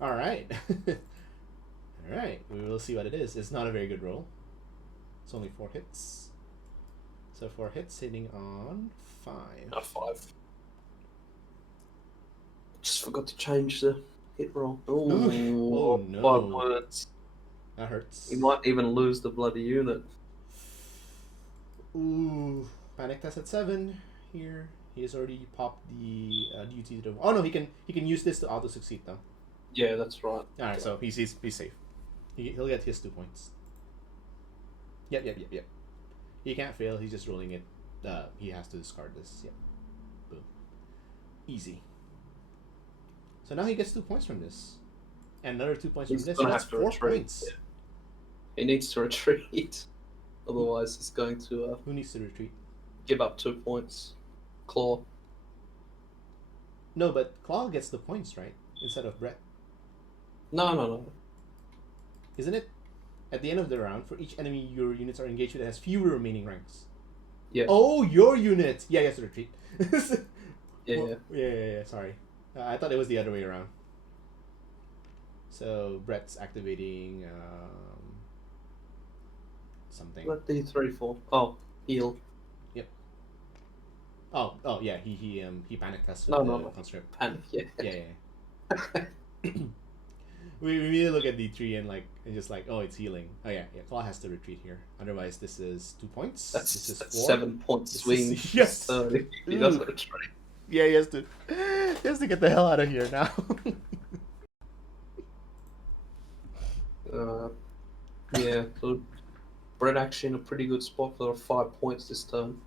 All right. All right. We will see what it is. It's not a very good roll. It's only 4 hits. So 4 hits hitting on 5. Not 5. Just forgot to change the hit roll. Ooh, oh no. 5 words. That hurts. He might even lose the bloody unit. Ooh, panic test at 7 here. He has already popped the duty to. Oh no, he can use this to auto succeed though. Yeah, that's right. All right, so he's safe. He'll get his 2 points. Yep. He can't fail. He's just rolling it. He has to discard this. Yep. Boom. Easy. So now he gets 2 points from this, and another 2 points He's from this. gonna So that's have to 4 retreat. points. Yeah. He needs to retreat. Otherwise, he's going to Who needs to retreat? give up 2 points. Claw. No, but Claw gets the points, right? Instead of Brett. No. Isn't it? At the end of the round, for each enemy your units are engaged with that has fewer remaining ranks. Yeah. Oh, your unit! Yeah, he has to retreat. Yeah. Yeah. Sorry. I thought it was the other way around. So, Brett's activating something. Let D3 fall. Oh, heal. Oh, yeah. He panic tests. No. Conscript. Panic. Yeah. Yeah. we need to look at D3 and just like, oh, it's healing. Oh yeah. Claw has to retreat here. Otherwise, this is 2 points. That's this is 4. 7-point swing. Yes. So he doesn't retreat. Yeah, he has to get the hell out of here now. Yeah. So Brett actually in a pretty good spot for 5 points this turn.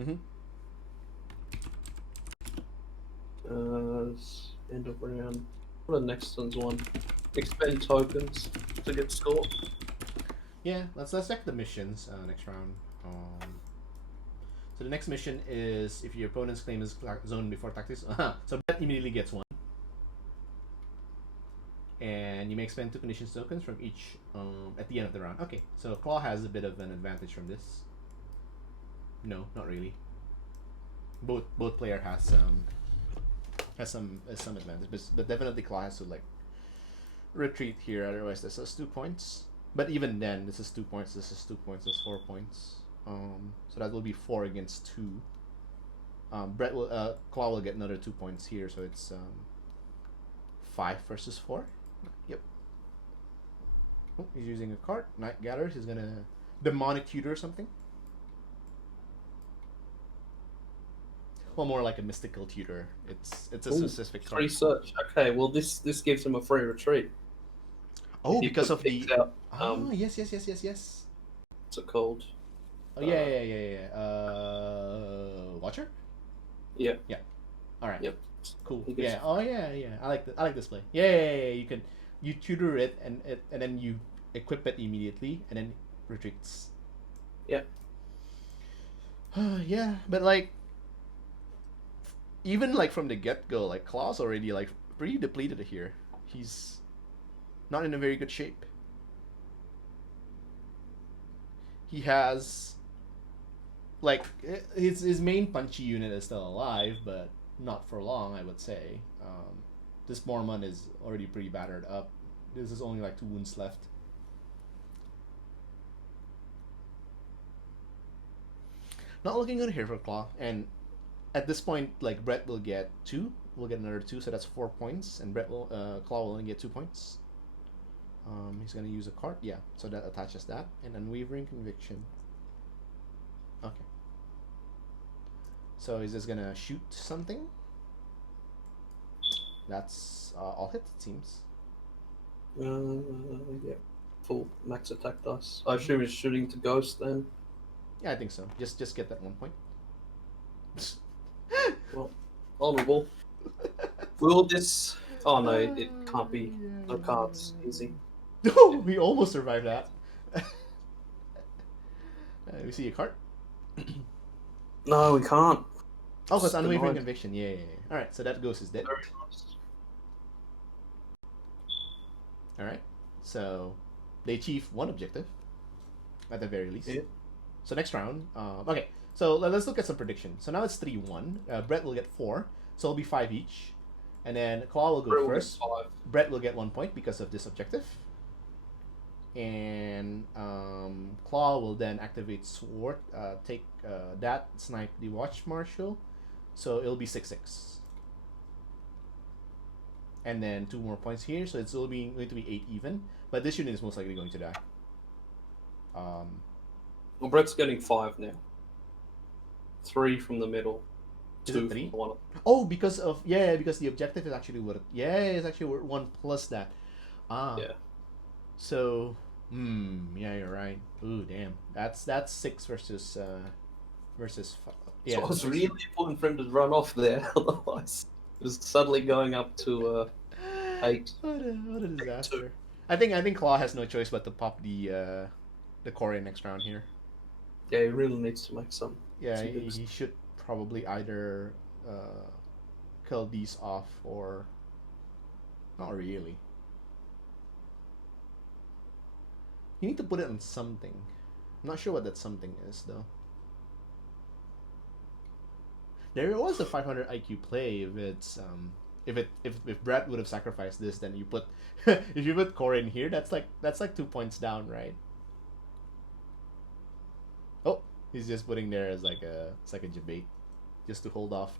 Mm-hmm. End of round. What are the next one's one? Expend tokens to get score. Yeah, let's check the missions next round. So the next mission is if your opponent's claim is zoned before tactics. So Brett immediately gets 1. And you may expend 2 conditions tokens from each at the end of the round. Okay, so Claw has a bit of an advantage from this. No, not really. Both player has some advantage, but definitely Claw has to like retreat here. Otherwise, this is 2 points. But even then, this is 2 points. This is 2 points. This is 4 points. So that will be 4 against 2. Claw will get another 2 points here, so it's 5 versus 4. Yep. Oh, he's using a card. Night Gathers. He's gonna demonic tutor or something. Well, more like a mystical tutor. It's a specific card. Research. Okay, well this gives him a free retreat. Oh, If you because put of the. pigs out, Oh, yes. what's it called? Oh, yeah. Watcher? Yeah. All right. Yep. Cool. He gets- Yeah. Oh, yeah. I like this play. Yeah. You tutor it and then you equip it immediately and then retreats. Yeah. Yeah, but like even like from the get go, like Claw's already like pretty depleted here. He's not in a very good shape. He has like his main punchy unit is still alive, but not for long, I would say. This Mormon is already pretty battered up. This is only like 2 wounds left. Not looking good here for Claw, and at this point, like Brett will get 2. We'll get another 2, so that's 4 points, and Claw will only get 2 points. He's gonna use a card, yeah. So that attaches that, and Unwavering Conviction. Okay. So is this gonna shoot something? That's all hit, it seems. Yeah. Full max attack dice. I assume he's shooting to ghost then. Yeah, I think so. Just get that 1 point. Well, honorable. Will this? Oh no, it can't be. No cards. Easy. No, we almost survived that. We see a card. No, we can't. Oh, it's It's Unwavering denied. Conviction. Yeah. All right, so that ghost is dead. Very nice. All right, so they achieve 1 objective at the very least. Yeah. So next round, okay. So let's look at some predictions. So now it's 3-1. Brett will get 4, so it'll be 5 each, and then Claw will go Brett will get first. 5. Brett will get 1 point because of this objective, and Claw will then activate Sword, take that, snipe the Watch Marshal, so it'll be 6-6. And then 2 more points here, so it's going to be 8 even. But this unit is most likely going to die. Well, Brett's getting 5 now. 3 from the middle. Is 2 it 3? from the one. Oh, because the objective is actually worth. Yeah, it's actually worth 1 plus that. Yeah. So, yeah, you're right. Ooh, damn. That's 6 versus yeah. So it was 6. really important for him to run off there, otherwise it was suddenly going up to 8. What a disaster. I think Claw has no choice but to pop the core in next round here. Yeah, he really needs to make some. Yeah, some he should probably either kill these off or not really. You need to put it on something. I'm not sure what that something is though. There was a 500 IQ play if it's if Brett would have sacrificed this, then you put if you put core in here, that's like 2 points down, right? Oh, he's just putting there as like a debate, just to hold off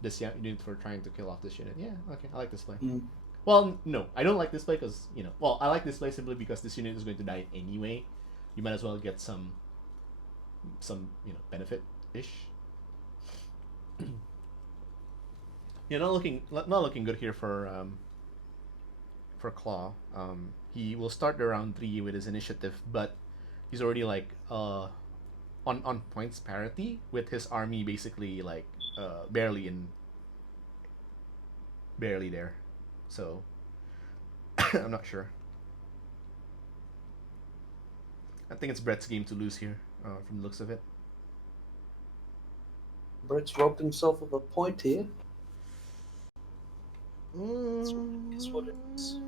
this unit for trying to kill off this unit. Yeah, okay, I like this play. Mm. Well, no, I don't like this play because I like this play simply because this unit is going to die anyway. You might as well get some benefit ish. Yeah, not looking good here for Claw. He will start the round 3 with his initiative, but he's already like on points parity with his army basically like barely there. So I'm not sure. I think it's Brett's game to lose here, from the looks of it. Brett's robbed himself of a point here. That's what it is.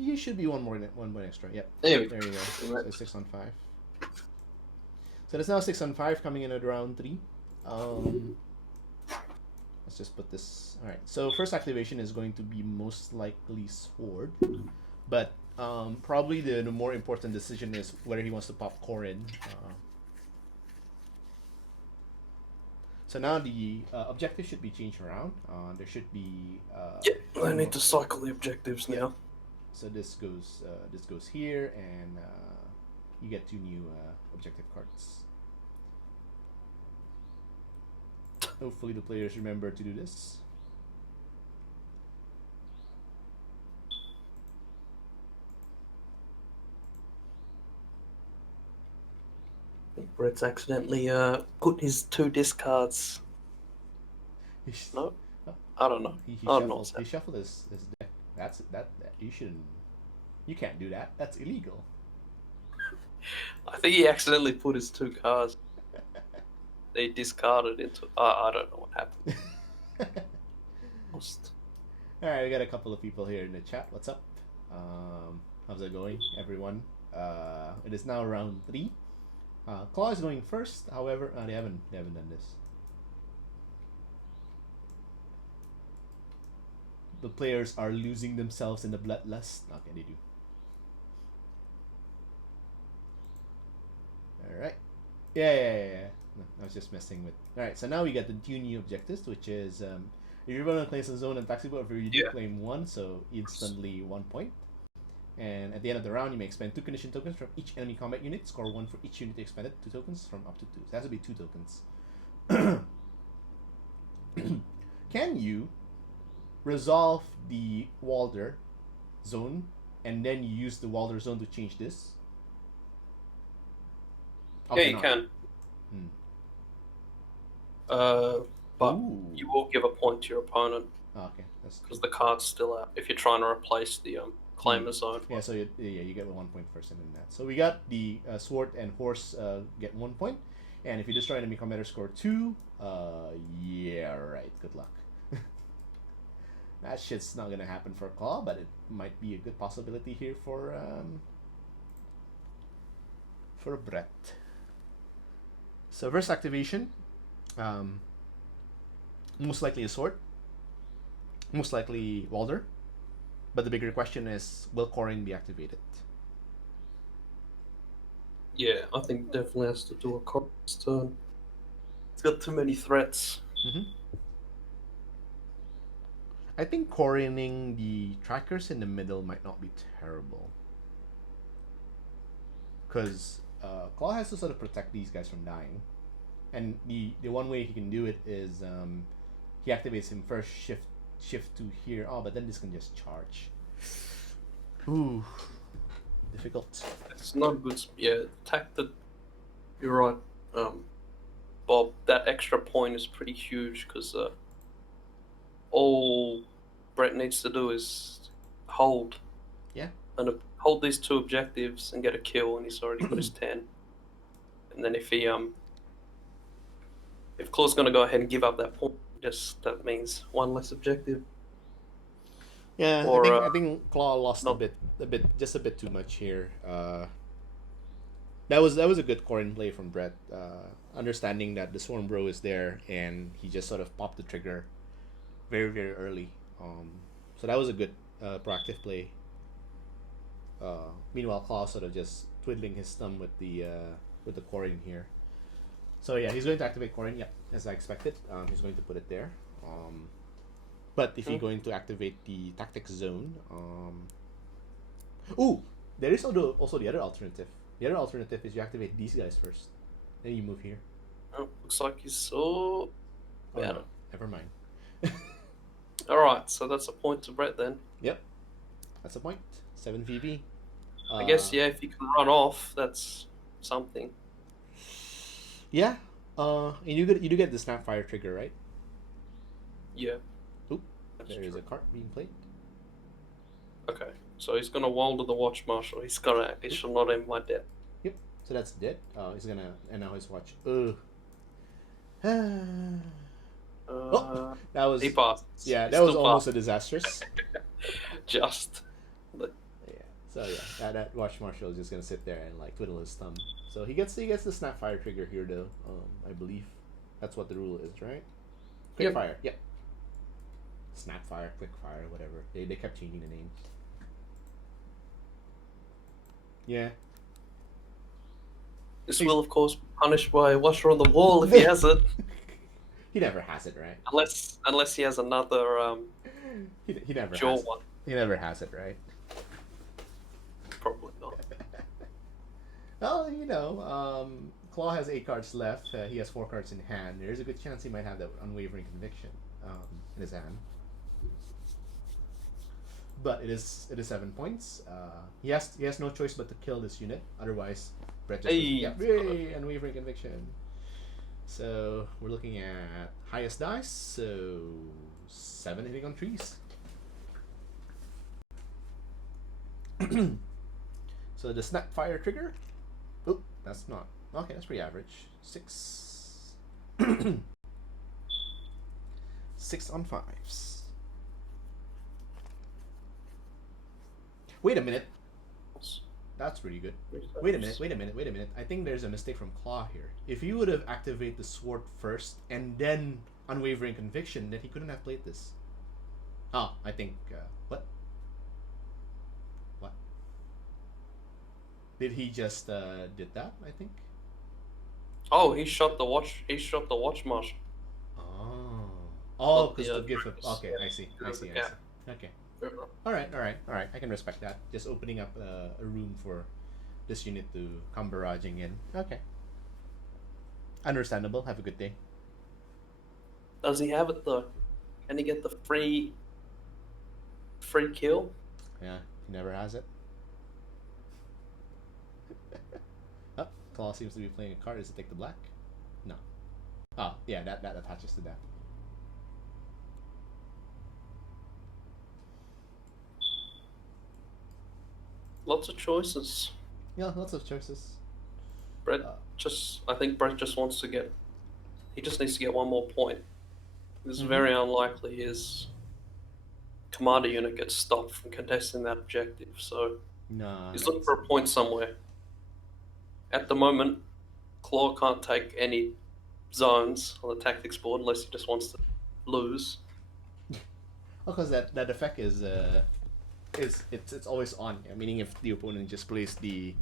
You should be one point extra. Yep. There we There you go. Right. So 6 on 5. So that's now 6 on 5 coming in at round 3. Let's just put this. All right. So first activation is going to be most likely Sword, but probably the more important decision is whether he wants to pop Corin. So now the objective should be changed around. There should be. Yeah, I need to cycle the objectives now. So this goes here, and you get 2 new objective cards. Hopefully the players remember to do this. Brett's accidentally put his 2 discards. He's- No, I don't know. He I don't know. shuffled. He shuffled his deck. That you shouldn't. You can't do that. That's illegal. I think he accidentally put his 2 cards. They discarded into. I don't know what happened. Lost. All right, we got a couple of people here in the chat. What's up? How's it going, everyone? It is now round 3. Claw is going first. However, they haven't done this. The players are losing themselves in the bloodlust. Okay, they do. All right. Yeah. No, I was just messing with. All right, so now we got the 2 new objectives, which is if you're going to claim a zone and taxi boat, you do claim 1, so instantly 1 point. And at the end of the round, you may expend 2 condition tokens from each enemy combat unit. Score 1 for each unit expended. 2 tokens from up to 2. So that has to be 2 tokens. Can you resolve the Walder zone and then you use the Walder zone to change this? Yeah, you can. But Ooh. you will give a point to your opponent. Oh, okay, that's because the card's still out. If you're trying to replace the claimer zone. Yeah, so you get 1 point first and then that. So we got the sword and horse get 1 point, and if you destroy enemy commander, score 2. Yeah, right. Good luck. That shit's not gonna happen for Claw, but it might be a good possibility here for Brett. So first activation, most likely a sword, most likely Walder, but the bigger question is, will Corin be activated? Yeah, I think definitely has to do a Corin's turn. It's got too many threats. I think Corining the trackers in the middle might not be terrible, because Claw has to sort of protect these guys from dying, and the one way he can do it is he activates him first, shift to here. Oh, but then this can just charge. Ooh, difficult. It's not good. Yeah, attack the. You're right, Bob. That extra point is pretty huge because all Brett needs to do is hold. Yeah. And hold these 2 objectives and get a kill, and he's already got his 10. And then if Claw's going to go ahead and give up that point, that means 1 less objective. Yeah, Or, I think Claw lost a bit, just a bit too much here. That was a good Corin play from Brett, understanding that the Swarm Bro is there, and he just sort of popped the trigger very, very early. So that was a good proactive play. Meanwhile, Claw sort of just twiddling his thumb with the Corin here. So yeah, he's going to activate Corin. Yeah, as I expected. He's going to put it there. But if you're going to activate the tactics zone, ooh, there is also the other alternative. The other alternative is you activate these guys first, then you move here. Oh, looks like he's so. Oh, no, never mind. All right, so that's a point to Brett then. Yep, that's a point. 7 VB. I guess if you can run off, that's something. Yeah. And you do get the Snapfire trigger, right? Yeah. Oop, there is a card being played. Okay, so he's gonna Walder the Watch Marshal. He shall not end my death. Yep. So that's dead. He's gonna and now his watch. Oh, that was. He passed. Yeah, that was almost a disastrous. Just. Yeah. So yeah, that Watch Marshal is just gonna sit there and like twiddle his thumb. So he gets the Snapfire trigger here though. I believe that's what the rule is, right? Quick fire. Yep. Snapfire, quick fire, whatever. They kept changing the names. Yeah. This will of course be punished by Watcher on the Wall if he has it. He never has it, right? Unless he has another he never jaw has one. He never has it, right? Probably not. Well, Claw has 8 cards left. He has 4 cards in hand. There's a good chance he might have that unwavering conviction in his hand. But it is 7 points. He has no choice but to kill this unit. Otherwise, Brett just Hey. yay, unwavering conviction. So we're looking at highest dice, so 7 hitting on trees. So the snap fire trigger. Oh, that's not okay. That's pretty average. 6. 6 on 5s. Wait a minute. That's pretty good. Wait a minute. I think there's a mistake from Claw here. If you would have activated the sword first and then unwavering conviction, then he couldn't have played this. Oh, I think what? What? Did he just did that? I think. Oh, he shot the watch. He shot the watch marshal. Oh, because to give him. Okay, I see. Yeah. Okay. All right. I can respect that. Just opening up a room for this unit to come barraging in. Okay. Understandable. Have a good day. Does he have it though? Can he get the free kill? Yeah, he never has it. Oh, Claw seems to be playing a card. Does it take the black? No. Oh, yeah, that attaches to that. Lots of choices. Yeah, lots of choices. Brett I think Brett just wants to get. He just needs to get one more point. It's very unlikely his commander unit gets stopped from contesting that objective. So No. he's looking for a point somewhere. At the moment, Claw can't take any zones on the tactics board unless he just wants to lose. Because that effect is it's always on. Meaning if the opponent just plays the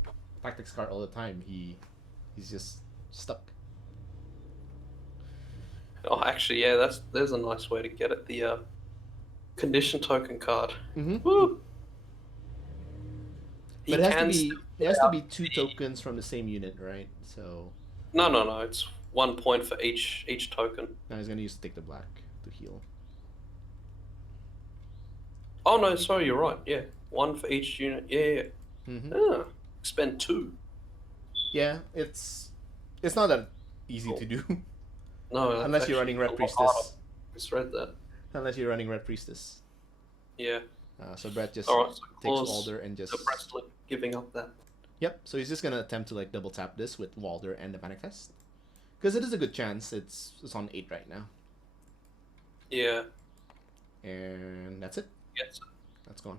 tactics card all the time, he's just stuck. Oh, actually, yeah, there's a nice way to get it. The condition token card. Woo! But it has to be 2 tokens from the same unit, right? So No. It's 1 point for each token. now he's gonna use Take the Black to heal. Oh no, sorry, you're right. Yeah, 1 for each unit. Yeah. Spend 2. Yeah, it's not that easy to do. No, Unless you're running Red Priestess. Misread that. Unless you're running Red Priestess. Yeah. So Brett just All right, so takes Claw's Walder and just. the Brett's giving up that. Yep. So he's just gonna attempt to like double tap this with Walder and the Panic Test, because it is a good chance. It's on 8 right now. Yeah. And that's it. Yes. That's gone.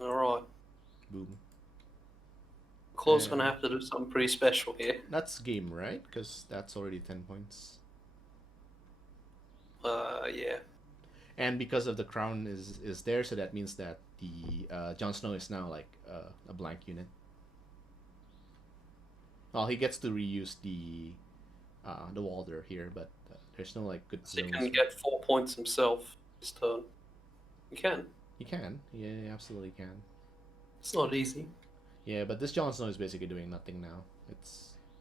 All right. Boom. Claw's gonna have to do something pretty special here. That's game, right? Because that's already 10 points. Yeah. And because of the crown is there, so that means that the Jon Snow is now like a blank unit. Well, he gets to reuse the Walder here, but there's no like good. So he can get 4 points himself this turn. He can. He can. Yeah, he absolutely can. It's not easy. Yeah, but this Jon Snow is basically doing nothing now.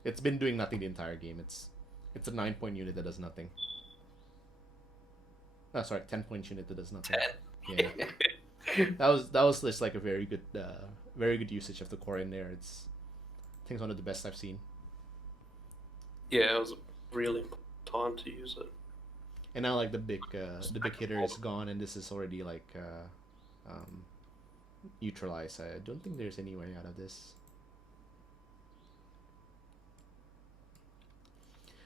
It's been doing nothing the entire game. It's a 9-point unit that does nothing. Oh, sorry, 10-point unit that does nothing. 10. Yeah. that was just like a very good usage of the core in there. It's I think it's one of the best I've seen. Yeah, it was a really time to use it. And now like the big hitter is gone, and this is already like neutralized. I don't think there's any way out of this.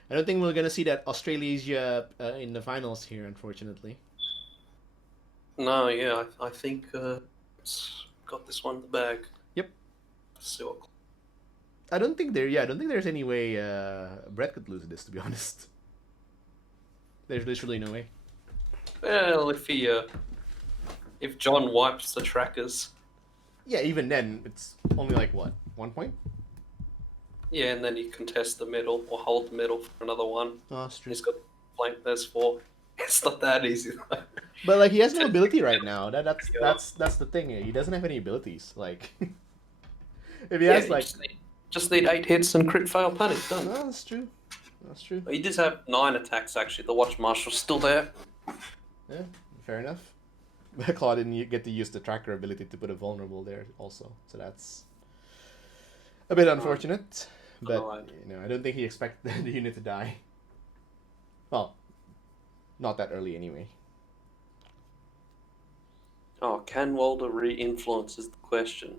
I don't think we're gonna see that Australasia in the finals here, unfortunately. No, yeah, I think it's got this one in the bag. Yep. Let's see what. I don't think there's any way Brett could lose this, to be honest. There's literally no way. Well, if John wipes the trackers. Yeah, even then, it's only like what, 1 point? Yeah, and then you contest the middle or hold the middle for another one. Oh, that's true. He's got blank. There's 4. It's not that easy. But like he has no ability right now. That's the thing. He doesn't have any abilities. Like if he has like just need 8 hits and crit fail panic done. No, that's true. That's true. He does have 9 attacks actually. The Watch Marshal's still there. Yeah, fair enough. But Claw didn't get to use the tracker ability to put a vulnerable there also. So A bit unfortunate, but Alright. I don't think he expected the unit to die. Well, not that early anyway. Oh, can Walder re-influence is the question.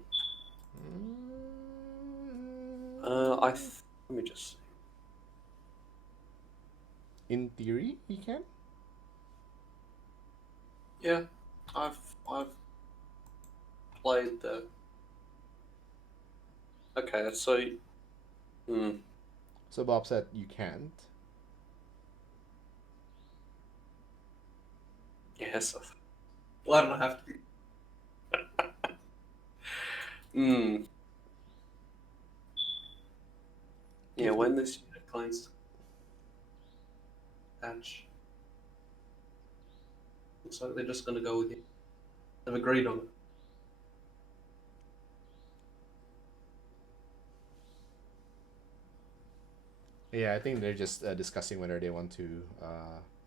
Let me just see. In theory, he can. Yeah, I've played the. Okay, so. So Bob said you can't. Yes. Well, I don't have to. Yeah, when this unit claims patch, looks like they're just going to go with it. They've agreed on it. Yeah, I think they're just discussing whether they want to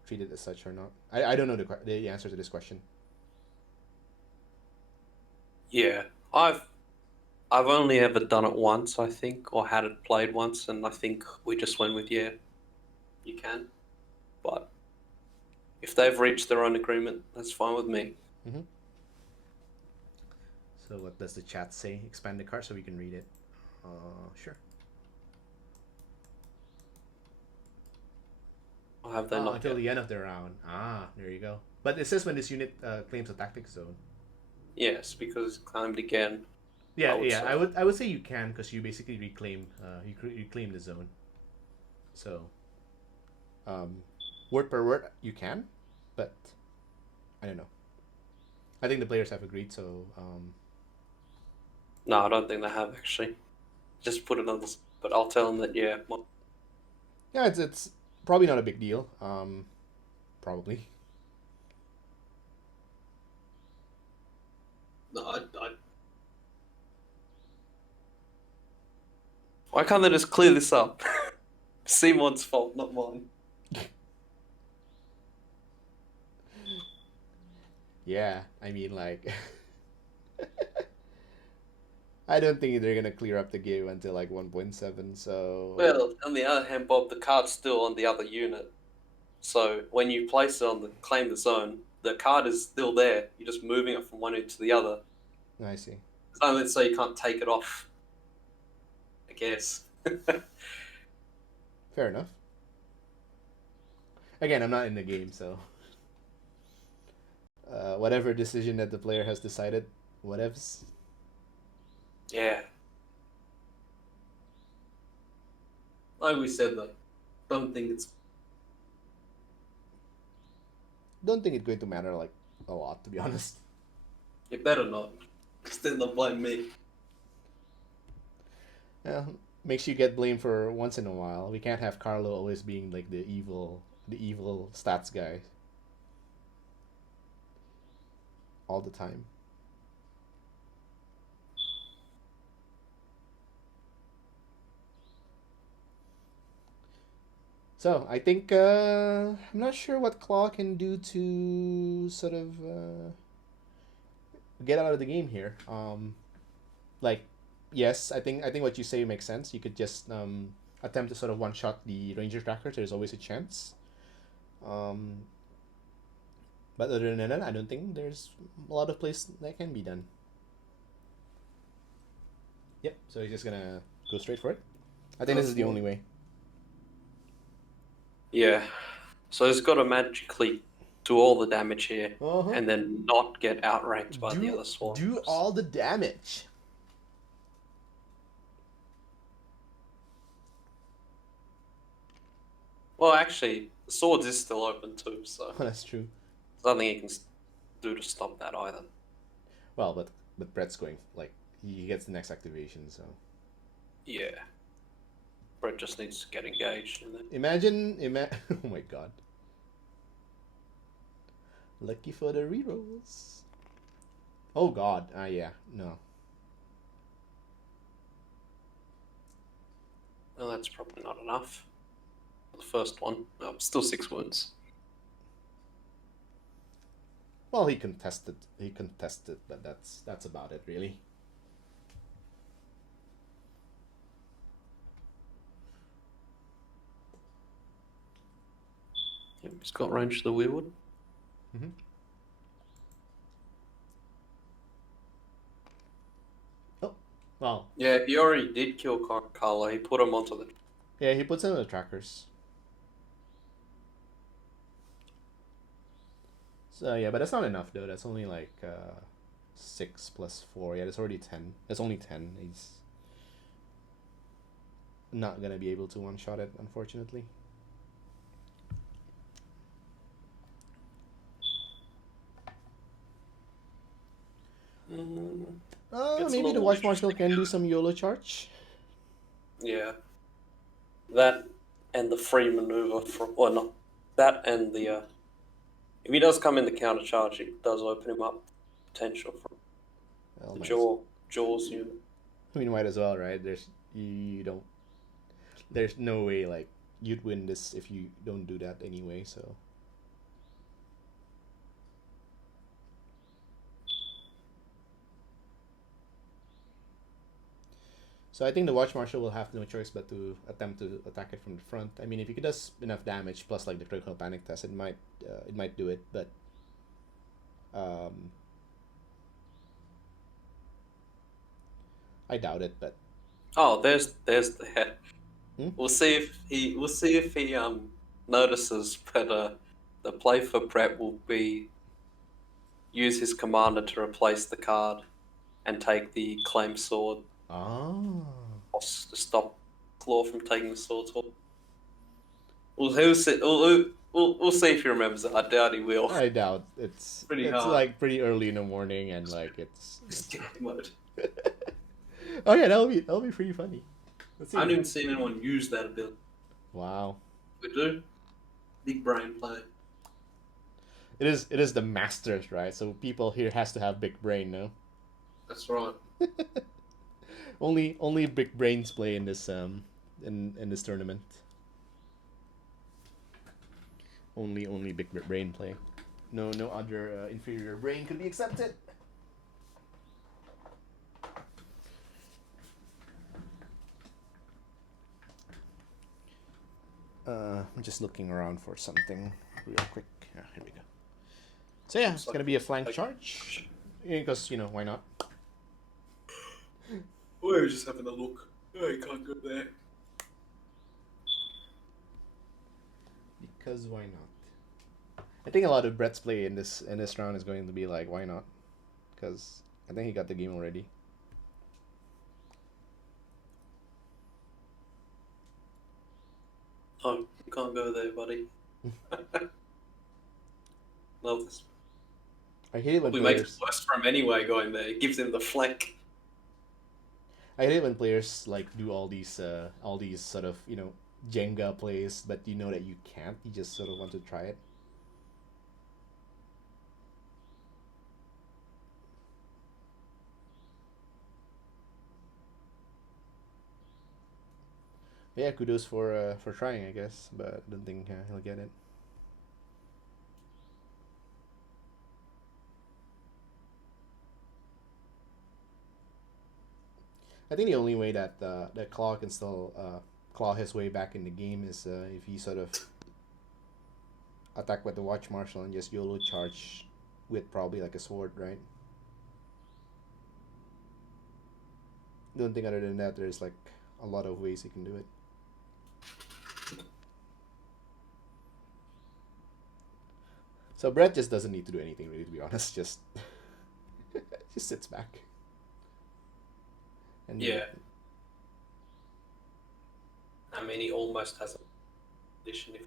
treat it as such or not. I don't know the answer to this question. Yeah, I've only ever done it once, I think, or had it played once, and I think we just went with yeah, you can. But if they've reached their own agreement, that's fine with me. Mm-hmm. So what does the chat say? Expand the card so we can read it. Sure. Or have they not Until yet? the end of the round. There you go. But it says when this unit claims a tactic zone. Yes, because it's claimed again. Yeah, I would say. I would say you can because you basically reclaim reclaim the zone. So, word per word you can, but I don't know. I think the players have agreed, so No, I don't think they have actually. Just put it on this, but I'll tell them that yeah. yeah, it's probably not a big deal. Probably. No, Why can't they just clear this up? Simon's fault, not mine. Yeah, I mean like. I don't think they're gonna clear up the game until like 1.7. So. Well, on the other hand, Bob, the card's still on the other unit. So when you place it on the claim the zone, the card is still there. You're just moving it from one unit to the other. I see. So you can't take it off. I guess. Fair enough. Again, I'm not in the game, so whatever decision that the player has decided, whatevs. Yeah. Like we said, though, don't think it's. Don't think it's going to matter like a lot, to be honest. You better not, because then they'll blame me. Yeah, makes you get blamed for once in a while. We can't have Carlo always being like the evil stats guy all the time. So I think I'm not sure what Claw can do to sort of get out of the game here. Like, yes, I think what you say makes sense. You could just attempt to sort of one shot the Ranger tracker. There's always a chance. Um, but other than that, I don't think there's a lot of plays that can be done. Yep. So he's just gonna go straight for it. I think this is the only way. Yeah. So he's got to magically do all the damage here, Uh-huh. and then not get outranked by the other swarms. Do all the damage. Well, actually, the swords is still open too, so That's true. there's nothing he can do to stop that either. Well, but Brett's going like he gets the next activation, so Yeah. Brett just needs to get engaged. And then... imagine. Oh my god. Lucky for the rerolls. Oh god. Yeah. No. Well, that's probably not enough. The first one. No, still 6 wounds. Well, he contested, but that's about it, really. He's got range to the weirwood. Mm-hmm. Oh, well. Yeah, he already did kill Carla. He put him onto the. Yeah, he puts in the trackers. So yeah, but that's not enough though. That's only like 6 plus 4. Yeah, that's already 10. That's only 10. He's not gonna be able to one-shot it, unfortunately. Maybe the Watch Marshal can do some YOLO charge. Yeah. That and the free maneuver from, well, not that and the. If he does come in the counter charge, it does open him up potential for Well, the nice. Jaws unit. I mean, might as well, right? You don't. There's no way like you'd win this if you don't do that anyway. So. So I think the Watch Marshal will have no choice but to attempt to attack it from the front. I mean, if he does enough damage plus like the critical panic test, it might do it. But I doubt it. But oh, there's the head. Hmm? We'll see if he notices. But the play for Brett will be use his commander to replace the card and take the claim sword. Oh. To stop Claw from taking the sword. We'll see if he remembers it. I doubt he will. I doubt it's Pretty hard. like pretty early in the morning and like it's Game mode. Oh yeah, that'll be pretty funny. Let's see. I haven't even seen anyone use that ability. Wow. We do. Big brain play. It is the Masters, right? So people here has to have big brain, no? That's right. Only big brains play in this in this tournament. Only big brain play. No other inferior brain could be accepted. I'm just looking around for something real quick. Yeah, here we go. So yeah, it's gonna be a flank charge. Because, why not? We're just having a look. Oh, you can't go there. Because why not? I think a lot of Brett's play in this round is going to be like, why not? Because I think he got the game already. Oh, you can't go there, buddy. Love this. I hate it when We make it players. worse for him anyway going there. It gives him the flank. I hate it when players like do all these sort of Jenga plays, but you know that you can't. You just sort of want to try it. Yeah, kudos for trying, I guess, but I don't think he'll get it. I think the only way that that Claw can still claw his way back in the game is if he sort of attack with the Watch Marshal and just YOLO charge with probably like a sword, right? Don't think other than that there's like a lot of ways he can do it. So Brett just doesn't need to do anything really, to be honest. Just sits back. And Yeah. I mean, he almost has a position if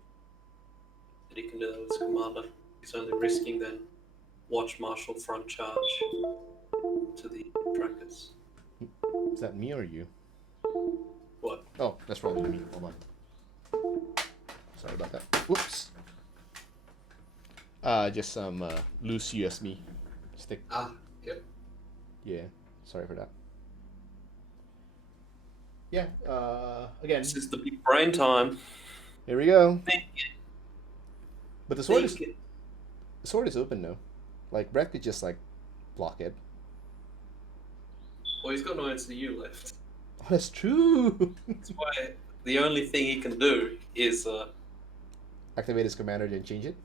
that he can do that with his commander. He's only risking then Watch Marshal front charge to the trackers. Is that me or you? What? Oh, that's probably me. Hold on. Sorry about that. Whoops. Just some loose USB stick. Ah, yep. Yeah, sorry for that. Yeah, again, This is the big brain time. here we go. Think But the sword it. is open now. Like Brett could just like block it. Well, he's got no NCU left. Oh, that's true. That's why the only thing he can do is activate his commander, then change it.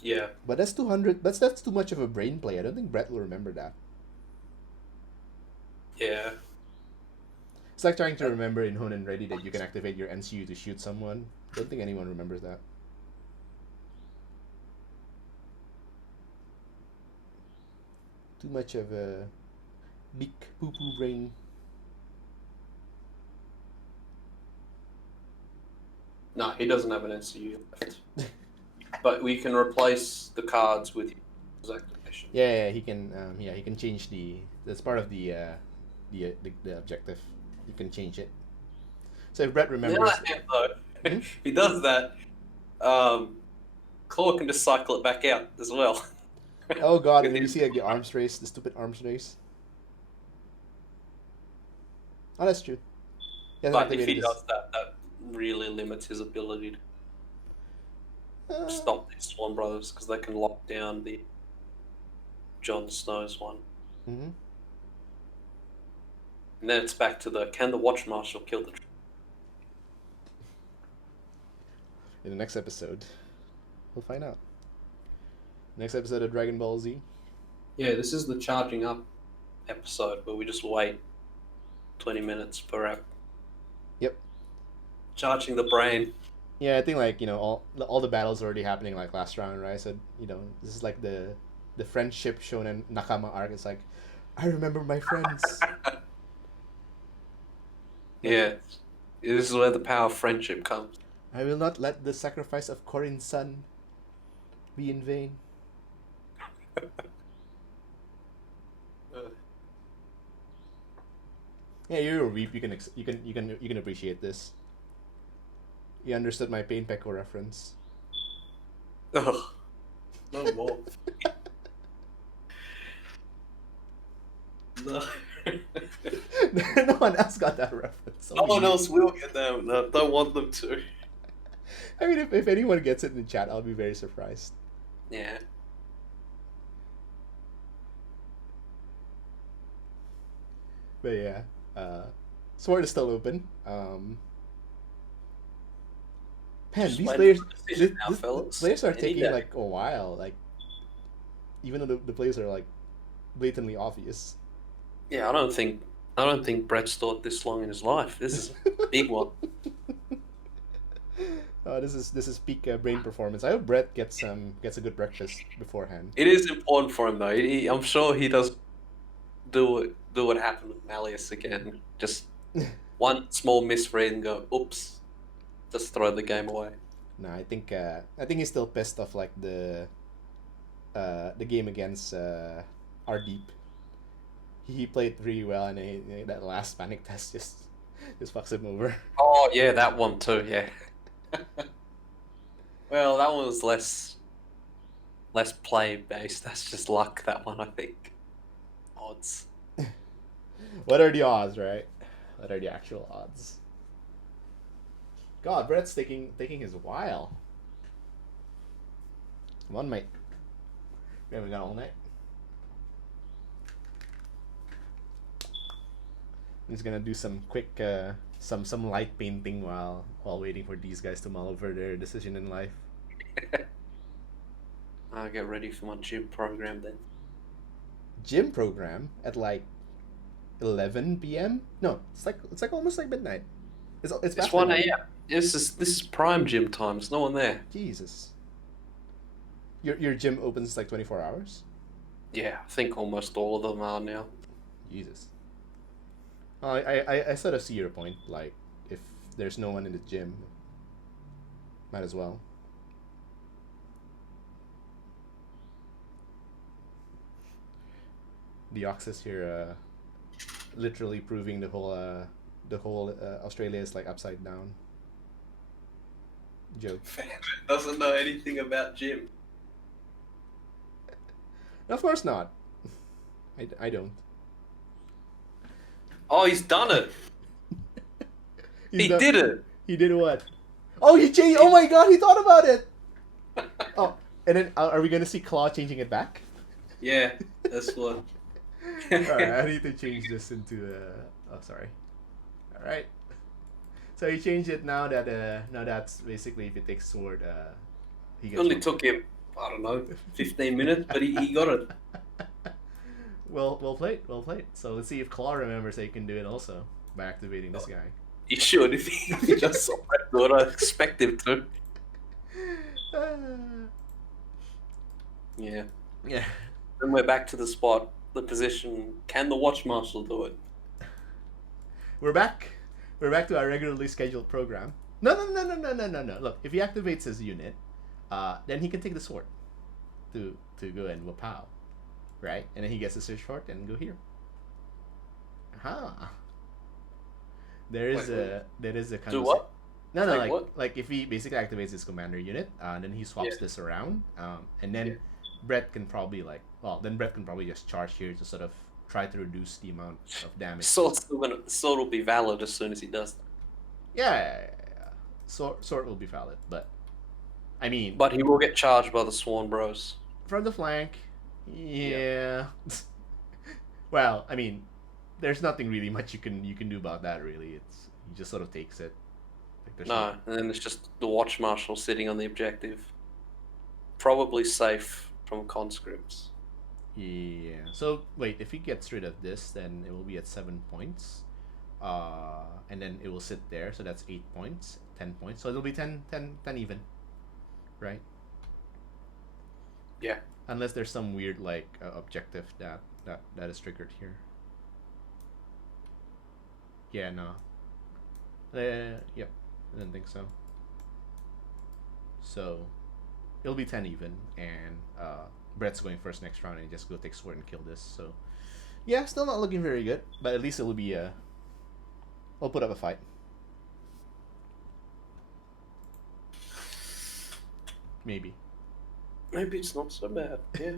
Yeah. But that's 200. That's too much of a brain play. I don't think Brett will remember that. Yeah. It's like trying to remember in Hone and Ready that you can activate your NCU to shoot someone. Don't think anyone remembers that. Too much of a big poo-poo brain. No, he doesn't have an NCU left. But we can replace the cards with his activation. Yeah, he can. He can change the. That's part of the objective. You can change it. So if Brett remembers, If he does that, Claw can just cycle it back out as well. Oh god, and then you see like the arms race, the stupid arms race. Oh, that's true. But if he does that, that really limits his ability to stop these Swan Brothers because they can lock down the Jon Snow's one. Mm-hmm. And then it's back to can the Watch Marshal kill the... In the next episode, we'll find out. Next episode of Dragon Ball Z. Yeah, this is the charging up episode where we just wait 20 minutes per app. Yep. Charging the brain. Yeah, I think like, all the battles already happening like last round, right? So, this is like the friendship shonen Nakama arc. It's like, I remember my friends. Yeah. This is where the power of friendship comes. I will not let the sacrifice of Korin's son be in vain. Yeah, you're a weep. You can appreciate this. You understood my Pain Pecco reference. Ugh. No more. No. No one else got that reference. No one else will get them. No, don't want them to. I mean, if anyone gets it in the chat, I'll be very surprised. Yeah. But yeah, Sword is still open. Man, Just these wait players, for the decision now, fellas. players are Any taking day. like a while. Like, even though the plays are like blatantly obvious. Yeah, I don't think Brett's thought this long in his life. This is a big one. This is peak brain performance. I hope Brett gets a good breakfast beforehand. It is important for him though. I'm sure he does do what happened with Malleus again. Just one small misread and go, oops, just throw the game away. No, I think he's still pissed off like the game against Ardeep. He played really well, and that last panic test just fucks him over. Oh yeah, that one too. Yeah. Well, that one was less play based. That's just luck. That one, I think. Odds. What are the odds, right? What are the actual odds? God, Brett's taking his while. Come on, mate. We haven't got all night. I'm just gonna do some quick, some light painting while waiting for these guys to mull over their decision in life. I'll get ready for my gym program then. Gym program at like 11 p.m. No, it's like almost like midnight. It's It's 1 a.m. This is prime gym time. There's no one there. Jesus. Your gym opens like 24 hours? Yeah, I think almost all of them are now. Jesus. I sort of see your point. Like, if there's no one in the gym, might as well. The Oxus here, literally proving the whole Australia is like upside down. Joke. Doesn't know anything about gym. Of course not. I don't. Oh, he's done it. He did it. He did what? Oh, he changed. Oh my God, he thought about it. Oh, and then are we gonna see Claw changing it back? Yeah, that's what. Alright, I need to change this into. Oh, sorry. Alright. So he changed it now that now that's basically if he takes sword, he It gets. only one. took him, I don't know, 15 minutes, but he got it. Well played, well played. So let's see if Claw remembers that he can do it also by activating this guy. He should if he just saw that good. I expect him to. Yeah. Yeah. Then we're back to the spot, the position. Can the Watch Marshal do it? We're back. We're back to our regularly scheduled program. No. Look, if he activates his unit, then he can take the sword to go and wapow, right? And then he gets to search for it and go here. Aha. There is a kind Do of what? no Like like what? like if he basically activates his commander unit, then he swaps Yeah. this around, and then Yeah. Brett can probably Brett can probably just charge here to sort of try to reduce the amount of damage. Sword will be valid as soon as he does that. Yeah. Sword will be valid, but I mean, But he will get charged by the Sworn Bros. from the flank, yeah. Well, I mean, there's nothing really much you can do about that. Really, it's he just sort of takes it. Like there's No, and then it's just the Watch Marshal sitting on the objective. Probably safe from conscripts. Yeah. So wait, if he gets rid of this, then it will be at 7 points, and then it will sit there. So that's 8 points, 10 points. So it'll be 10 even, right? Yeah. Unless there's some weird like objective that is triggered here. Yeah. No. Yep. I didn't think so. So it'll be 10 even, and Brett's going first next round, and he just go take sword and kill this. So yeah, still not looking very good, but at least it'll be I'll put up a fight. Maybe. Maybe it's not so bad. Yeah.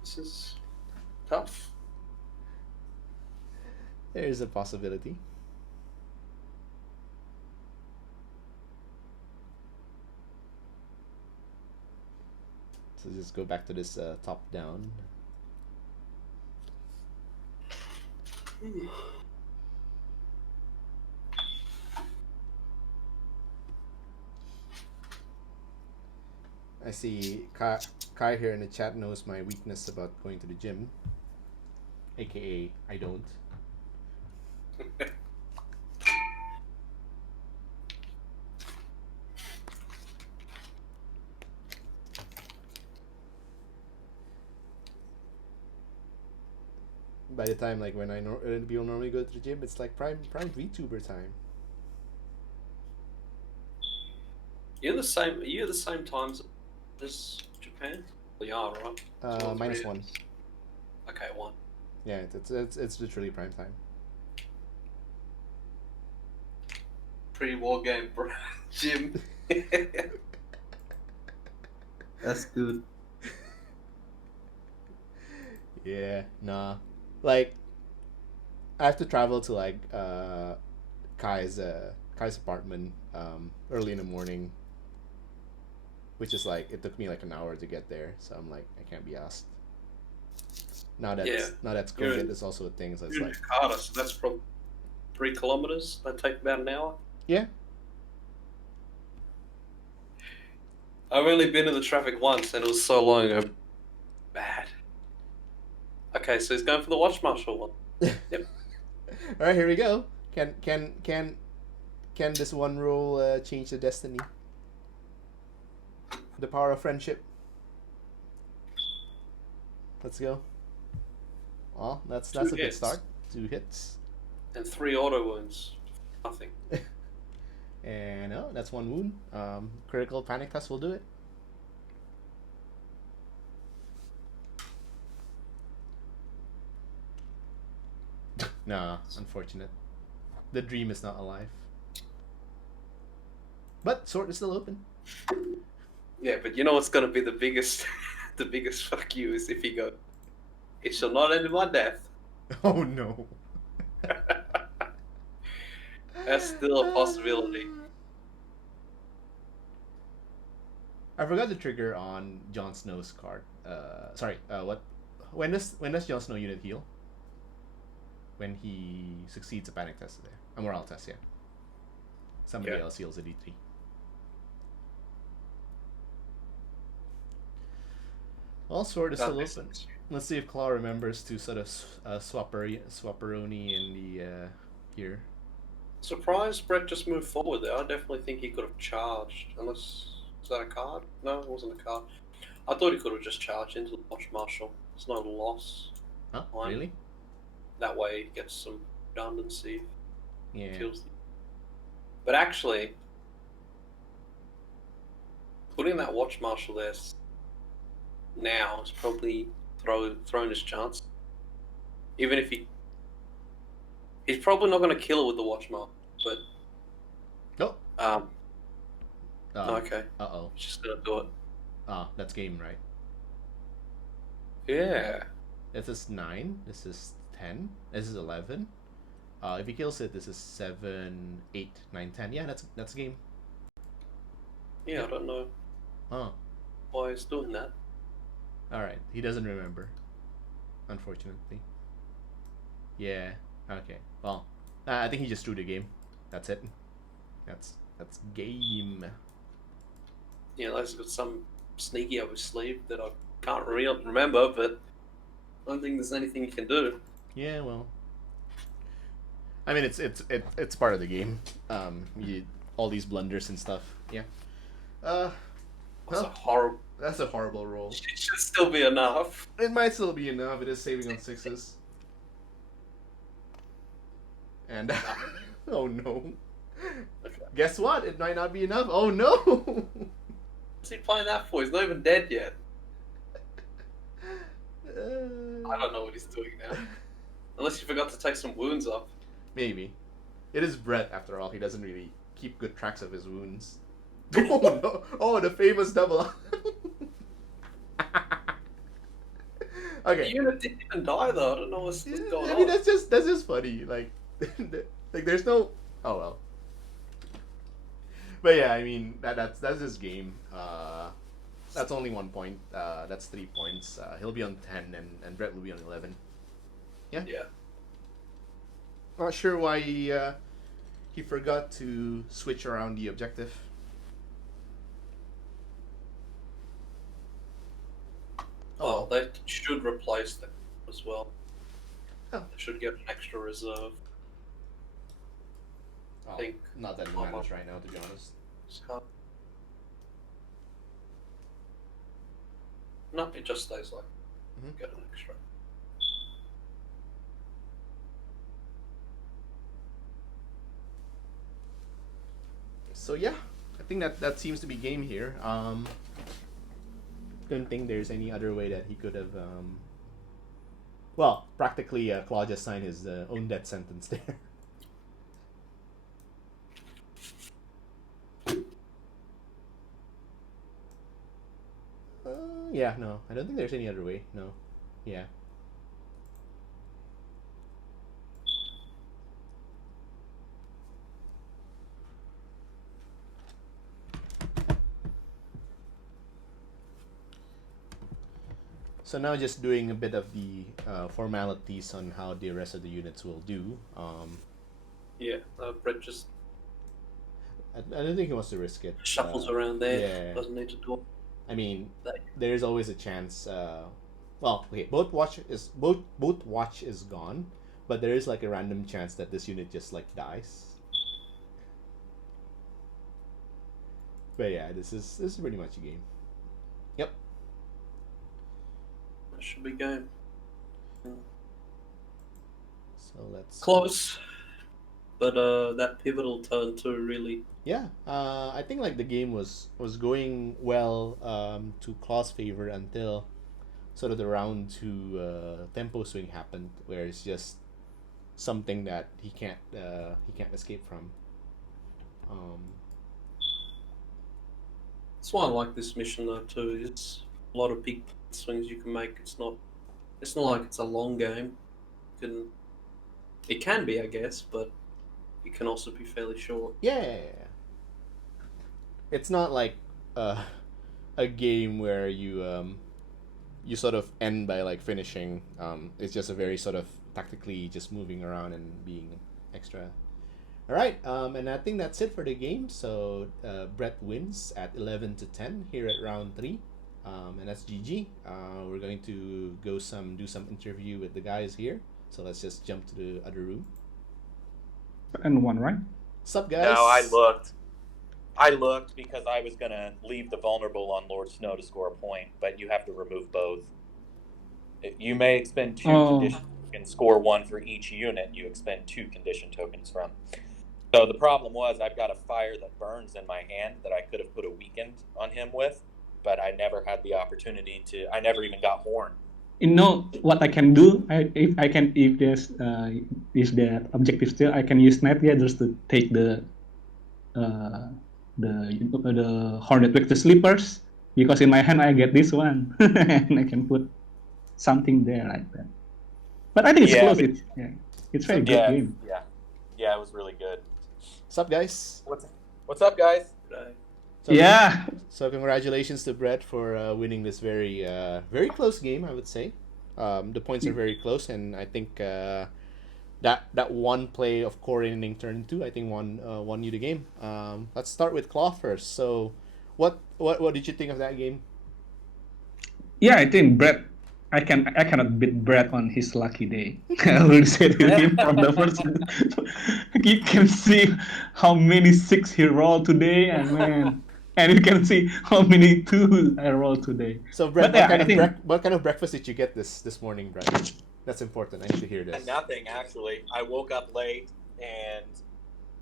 This is tough. There's a possibility. So just go back to this top down. I see Kai here in the chat knows my weakness about going to the gym. AKA, I don't. By the time like when people normally go to the gym, it's like prime VTuber time. You're the same. Are you the same times as Japan? Well, you are, right? -1. Okay, 1. Yeah, it's literally prime time. Pre-war game, bro. Jim. That's good. Yeah, nah. Like, I have to travel to like Kai's apartment early in the morning, which is like it took me like an hour to get there. So I'm like, I can't be asked. Now that's COVID is also a thing. So it's You're like in Jakarta, so that's probably 3 kilometers. That take about an hour. yeah. I've only been in the traffic once, and it was so long ago. Bad. Okay, so he's going for the Watch Marshal one. Yep. All right, here we go. Can this one roll change the destiny? The power of friendship. Let's go. Well, that's a good hits. start. 2 hits. And 3 auto wounds. Nothing. And oh, that's 1 wound. Critical panic test will do it. Nah, unfortunate. The dream is not alive. But sword is still open. Yeah, but you know what's gonna be the biggest, the biggest fuck you is if he goes, "It shall not end in my death." Oh no. That's still a possibility. I forgot the trigger on Jon Snow's card. What? When does Jon Snow unit heal? When he succeeds a panic test there, a morale test, yeah. somebody Okay. else heals a D3. All sword is That still makes open. sense. Let's see if Claw remembers to sort of swapperoni in the here. Surprised Brett just moved forward there. I definitely think he could have charged. Unless, is that a card? No, it wasn't a card. I thought he could have just charged into the Watch Marshal. It's no loss. Huh? Fine. Really? That way he gets some redundancy. Yeah. Kills the... But actually, putting that Watch Marshal there now is probably thrown his chance. Even if he's probably not going to kill it with the Watch Marshal, but Oh. okay, Uh-oh. he's just going to do it. Ah, that's game, right? Yeah. This is 9. This is 10. This is 11. If he kills it, this is 7, 8, 9, 10. Yeah, that's game. Yeah, I don't know Huh. why he's doing that. Alright. He doesn't remember. Unfortunately. Yeah. Okay. Well, I think he just drew the game. That's it. That's game. Yeah, he's got some sneaky up his sleeve that I can't remember, but I don't think there's anything you can do. Yeah, well. I mean, it's part of the game. All these blunders and stuff. Yeah. That's Well, a horrible. that's a horrible roll. It should still be enough. It might still be enough. It is saving on 6s. And oh no. Okay. Guess what? It might not be enough. Oh no. What's he playing that for? He's not even dead yet. I don't know what he's doing now. Unless he forgot to take some wounds off. Maybe. It is Brett, after all. He doesn't really keep good tracks of his wounds. Oh no! Oh, the famous double. Okay. The unit didn't even die though. I don't know what's Yeah, going I mean, on. that's just funny. Like, like there's no. Oh well. But yeah, I mean that's his game. That's only 1 point. That's 3 points. He'll be on 10, and Brett will be on 11. Yeah. Yeah. Not sure why he forgot to switch around the objective. Oh, they should replace them as well. Oh. They should get an extra reserve. Oh, think- not that it oh, matters right now, to be honest. So, no, it just stays like Mhm. get an extra. So yeah, I think that seems to be game here. Don't think there's any other way that he could have. Well, practically, Claude just signed his own death sentence there. Yeah, no, I don't think there's any other way. No, yeah. So now just doing a bit of the formalities on how the rest of the units will do. Yeah, Brett just I don't think he wants to risk it. shuffles around there. yeah. Doesn't need to do it. I mean, Like- there is always a chance. Well, okay, both watch is gone, but there is like a random chance that this unit just like dies. But yeah, this is pretty much a game. Yep. That should be game. So let's Close. But that pivotal turn too really. Yeah, I think like the game was going well to Claw's favor until sort of the round 2 tempo swing happened, where it's just something that he can't escape from. That's why I like this mission though too. It's a lot of big swings you can make. It's not like it's a long game. It can be, I guess, but it can also be fairly short. Yeah, it's not like a game where you sort of end by like finishing. It's just a very sort of tactically just moving around and being extra All right, and I think that's it for the game. So Brett wins at 11-10 here at round three, and that's GG. We're going to do some interview with the guys here. So let's just jump to the other room. And one, right? Sup, guys? No, I looked because I was going to leave the vulnerable on Lord Snow to score a point, but you have to remove both. You may expend 2 condition and score 1 for each unit you expend 2 condition tokens from. So the problem was I've got a fire that burns in my hand that I could have put a weekend on him with, but I never had the opportunity to. I never even got horn. You know what I can do? If there's that objective still, I can use Netgear just to take the Hornet with the Sleepers, because in my hand I get this one and I can put something there like that. But I think it's close. It's very good game. Yeah, it was really good. Sup, guys? What's up, guys? So congratulations to Brett for winning this very very close game, I would say. The points are very close, and I think that one play of core inning turn 2, I think won you the game. Let's start with Claw first. So what did you think of that game? Yeah, I think Brett. I cannot beat Brett on his lucky day. I will say to him from the first. You can see how many 6 he rolled today, and you can see how many 2 I rolled today. So Brett, what kind of breakfast did you get this morning, Brett? That's important. I need to hear this. Nothing, actually. I woke up late, and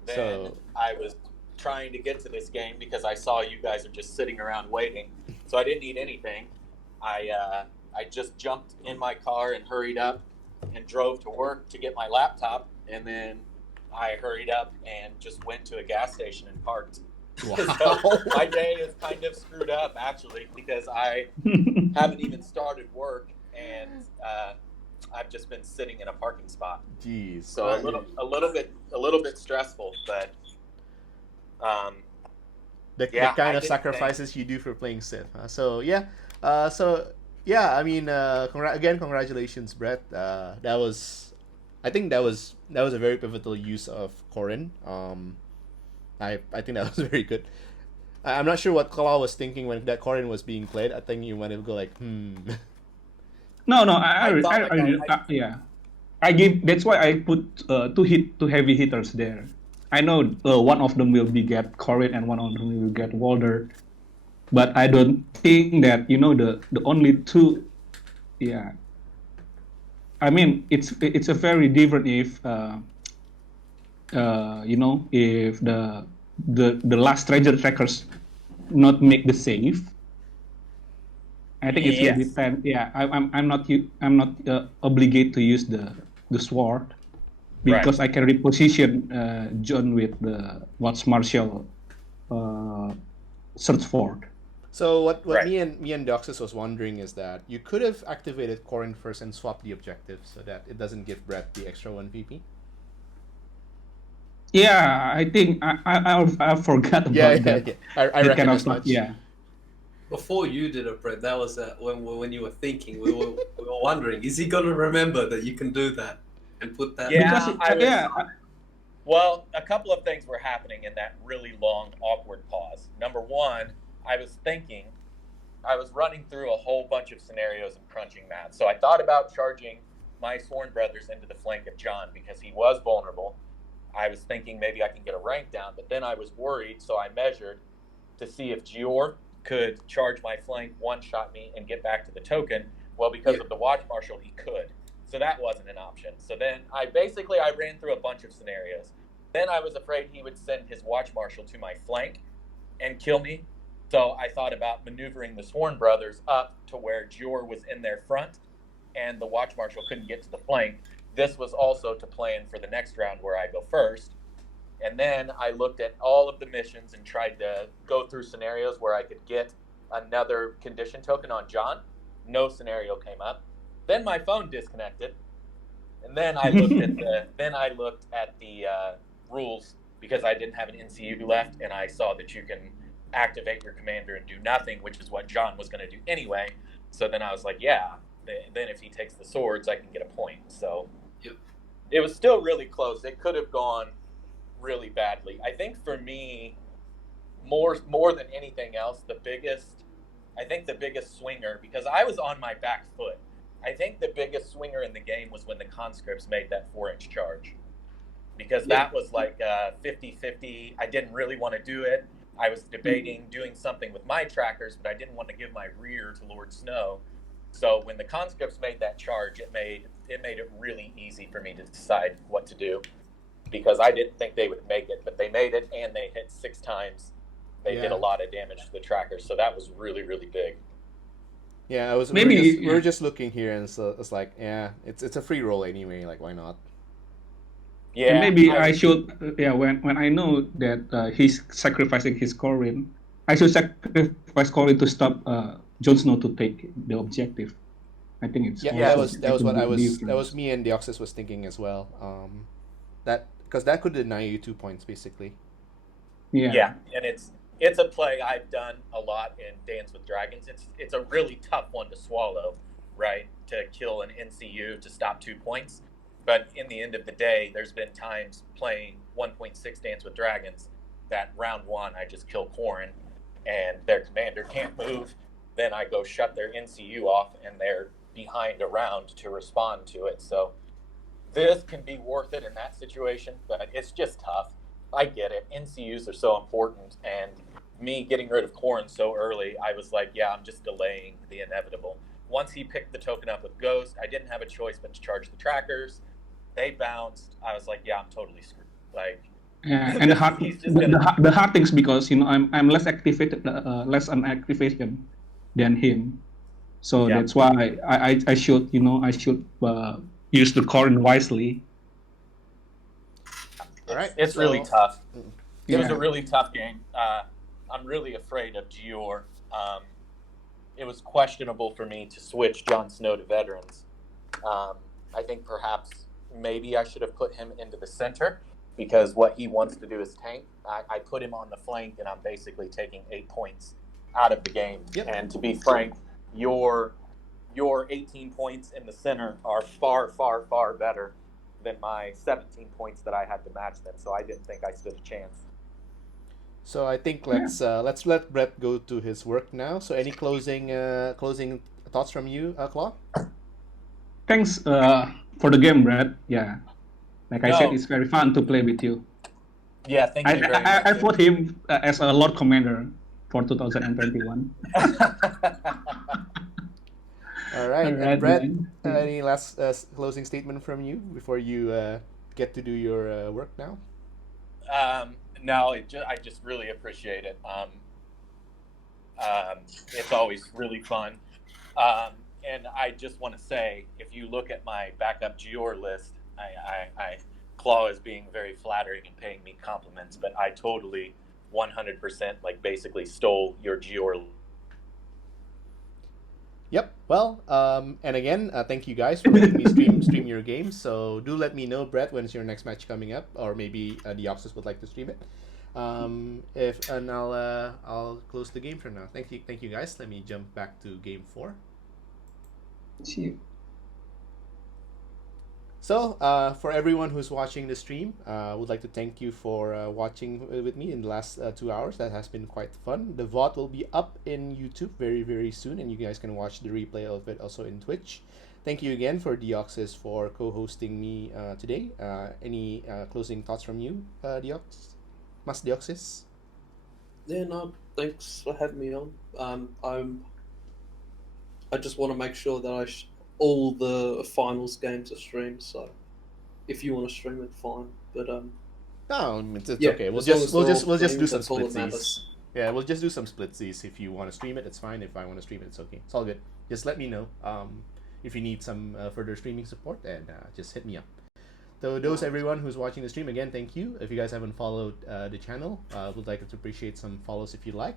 then I was trying to get to this game because I saw you guys are just sitting around waiting. So I didn't eat anything. I just jumped in my car and hurried up and drove to work to get my laptop, and then I hurried up and just went to a gas station and parked. Wow. So my day is kind of screwed up, actually, because I haven't even started work, and I've just been sitting in a parking spot. Jeez. So a little bit stressful, but the kind of sacrifices you do for playing Civ. I mean, congratulations, Brett. I think that was a very pivotal use of Corrin. I think that was very good. I'm not sure what Claw was thinking when that Corrin was being played. I think you wanted to go like, No, I give. That's why I put 2 heavy hitters there. I know one of them will be get Corrin and one of them will get Walder. But I don't think that the only 2. Yeah. I mean, it's a very different if if the last treasure trackers not make the save. I think it will depend. Yeah, I'm not obligated to use the sword because I can reposition John with the Watch Martial search fort. So what me and Doxus was wondering is that you could have activated Corrin first and swapped the objective so that it doesn't give Brett the extra 1 PP. Yeah, I think I forgot about that. Yeah. I reckon as much. Yeah. Before you did it, Brett, that was when you were thinking. We were wondering, is he gonna remember that you can do that and put that? Well, a couple of things were happening in that really long, awkward pause. Number one, I was running through a whole bunch of scenarios and crunching math. So I thought about charging my Sworn Brothers into the flank of John because he was vulnerable. I was thinking maybe I can get a rank down, but then I was worried, so I measured to see if Gior could charge my flank, one-shot me, and get back to the token. Well, because of the Watch Marshal, he could. So that wasn't an option. So then I ran through a bunch of scenarios. Then I was afraid he would send his Watch Marshal to my flank and kill me. So I thought about maneuvering the Sworn Brothers up to where Gior was in their front and the Watch Marshal couldn't get to the flank. This was also to plan for the next round where I go first. And then I looked at all of the missions and tried to go through scenarios where I could get another condition token on John. No scenario came up. Then my phone disconnected. And then I looked at the rules because I didn't have an NCU left, and I saw that you can activate your commander and do nothing, which is what John was going to do anyway. So then I was like, then if he takes the swords, I can get a point. So It was still really close. It could have gone really badly. I think for me, more than anything else, the biggest swinger, because I was on my back foot. I think the biggest swinger in the game was when the conscripts made that 4-inch charge, because that was like 50-50. I didn't really want to do it. I was debating doing something with my trackers, but I didn't want to give my rear to Lord Snow. So when the conscripts made that charge, it made it really easy for me to decide what to do, because I didn't think they would make it, but they made it, and they hit 6 times. They did a lot of damage to the trackers, so that was really, really big. Yeah, Maybe we're just looking here, and so it's like, yeah, it's a free roll anyway. Like, why not? Yeah, and maybe I should, when I know that he's sacrificing his Corin, I should sacrifice Corin to stop Jon Snow to take the objective. I think it's Yeah, also that was what I was. That was difference. me and Deoxys was thinking as well. That because that could deny you 2 points basically. Yeah. And it's a play I've done a lot in Dance with Dragons. It's a really tough one to swallow, right? To kill an NCU to stop 2 points. But in the end of the day, there's been times playing 1.6 Dance with Dragons that round 1 I just kill Corrin and their commander can't move. Then I go shut their NCU off, and they're behind a round to respond to it. So this can be worth it in that situation, but it's just tough. I get it. NCUs are so important, and me getting rid of Corrin so early, I was like, yeah, I'm just delaying the inevitable. Once he picked the token up with Ghost, I didn't have a choice but to charge the trackers. They bounced. I was like, yeah, I'm totally screwed. Like, Yeah, and the hard things, because I'm less activated, less on activation than him, so that's why I should use the Corin wisely. All right, it's really tough. It was Yeah. a really tough game. I'm really afraid of Gior. It was questionable for me to switch Jon Snow to veterans. I think perhaps maybe I should have put him into the center, because what he wants to do is tank. I put him on the flank, and I'm basically taking 8 points out of the game. Yep. And to be frank, your 18 points in the center are far, far, far better than my 17 points that I had to match them. So I didn't think I stood a chance. So I think let's let Brett go to his work now. So any closing thoughts from you, Claw? Thanks for the game, Brett. Yeah, like I said, it's very fun to play with you. Yeah, thank you very much. I put him as a Lord Commander for 2021. All right, All right, and Brett, man. any last closing statement from you before you get to do your work now? No, I just really appreciate it. It's always really fun. And I just want to say, if you look at my backup Gior list, Claw is being very flattering and paying me compliments, but I totally 100% like basically stole your Gior. Yep. Well, and again, thank you guys for letting me stream your game. So do let me know, Brett, when's your next match coming up, or maybe Deoxys would like to stream it. And I'll close the game for now. Thank you guys. Let me jump back to game 4. See you. So, for everyone who's watching the stream, I would like to thank you for watching with me in the last 2 hours. That has been quite fun. The VOD will be up in YouTube very, very soon, and you guys can watch the replay of it also in Twitch. Thank you again for Deoxys for co-hosting me today. Any closing thoughts from you, Mas Deoxys? Yeah, no, thanks for having me on. I just want to make sure that all the finals games are streamed. So if you want to stream it, fine. But No, it's yeah, okay. We'll as long just as they're all do streamed, some that's all that splitsies. matters. Yeah, we'll just do some splitsies. If you want to stream it, it's fine. If I want to stream it, it's okay. It's all good. Just let me know. If you need some further streaming support, and just hit me up. So those everyone who's watching the stream, again, thank you. If you guys haven't followed the channel, would like to appreciate some follows if you like.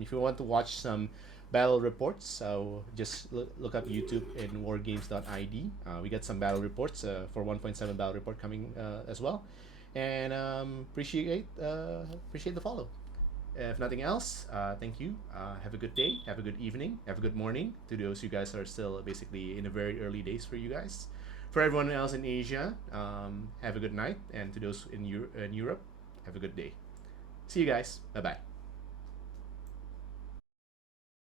If you want to watch some battle reports, just look up YouTube in wargames.id. We got some battle reports for 1.7 battle report coming as well, and appreciate the follow. If nothing else, thank you. Have a good day, have a good evening, have a good morning to those you guys are still basically in the very early days for you guys. For everyone else in Asia, have a good night, and to those in Europe, Have a good day. See you guys. Bye bye.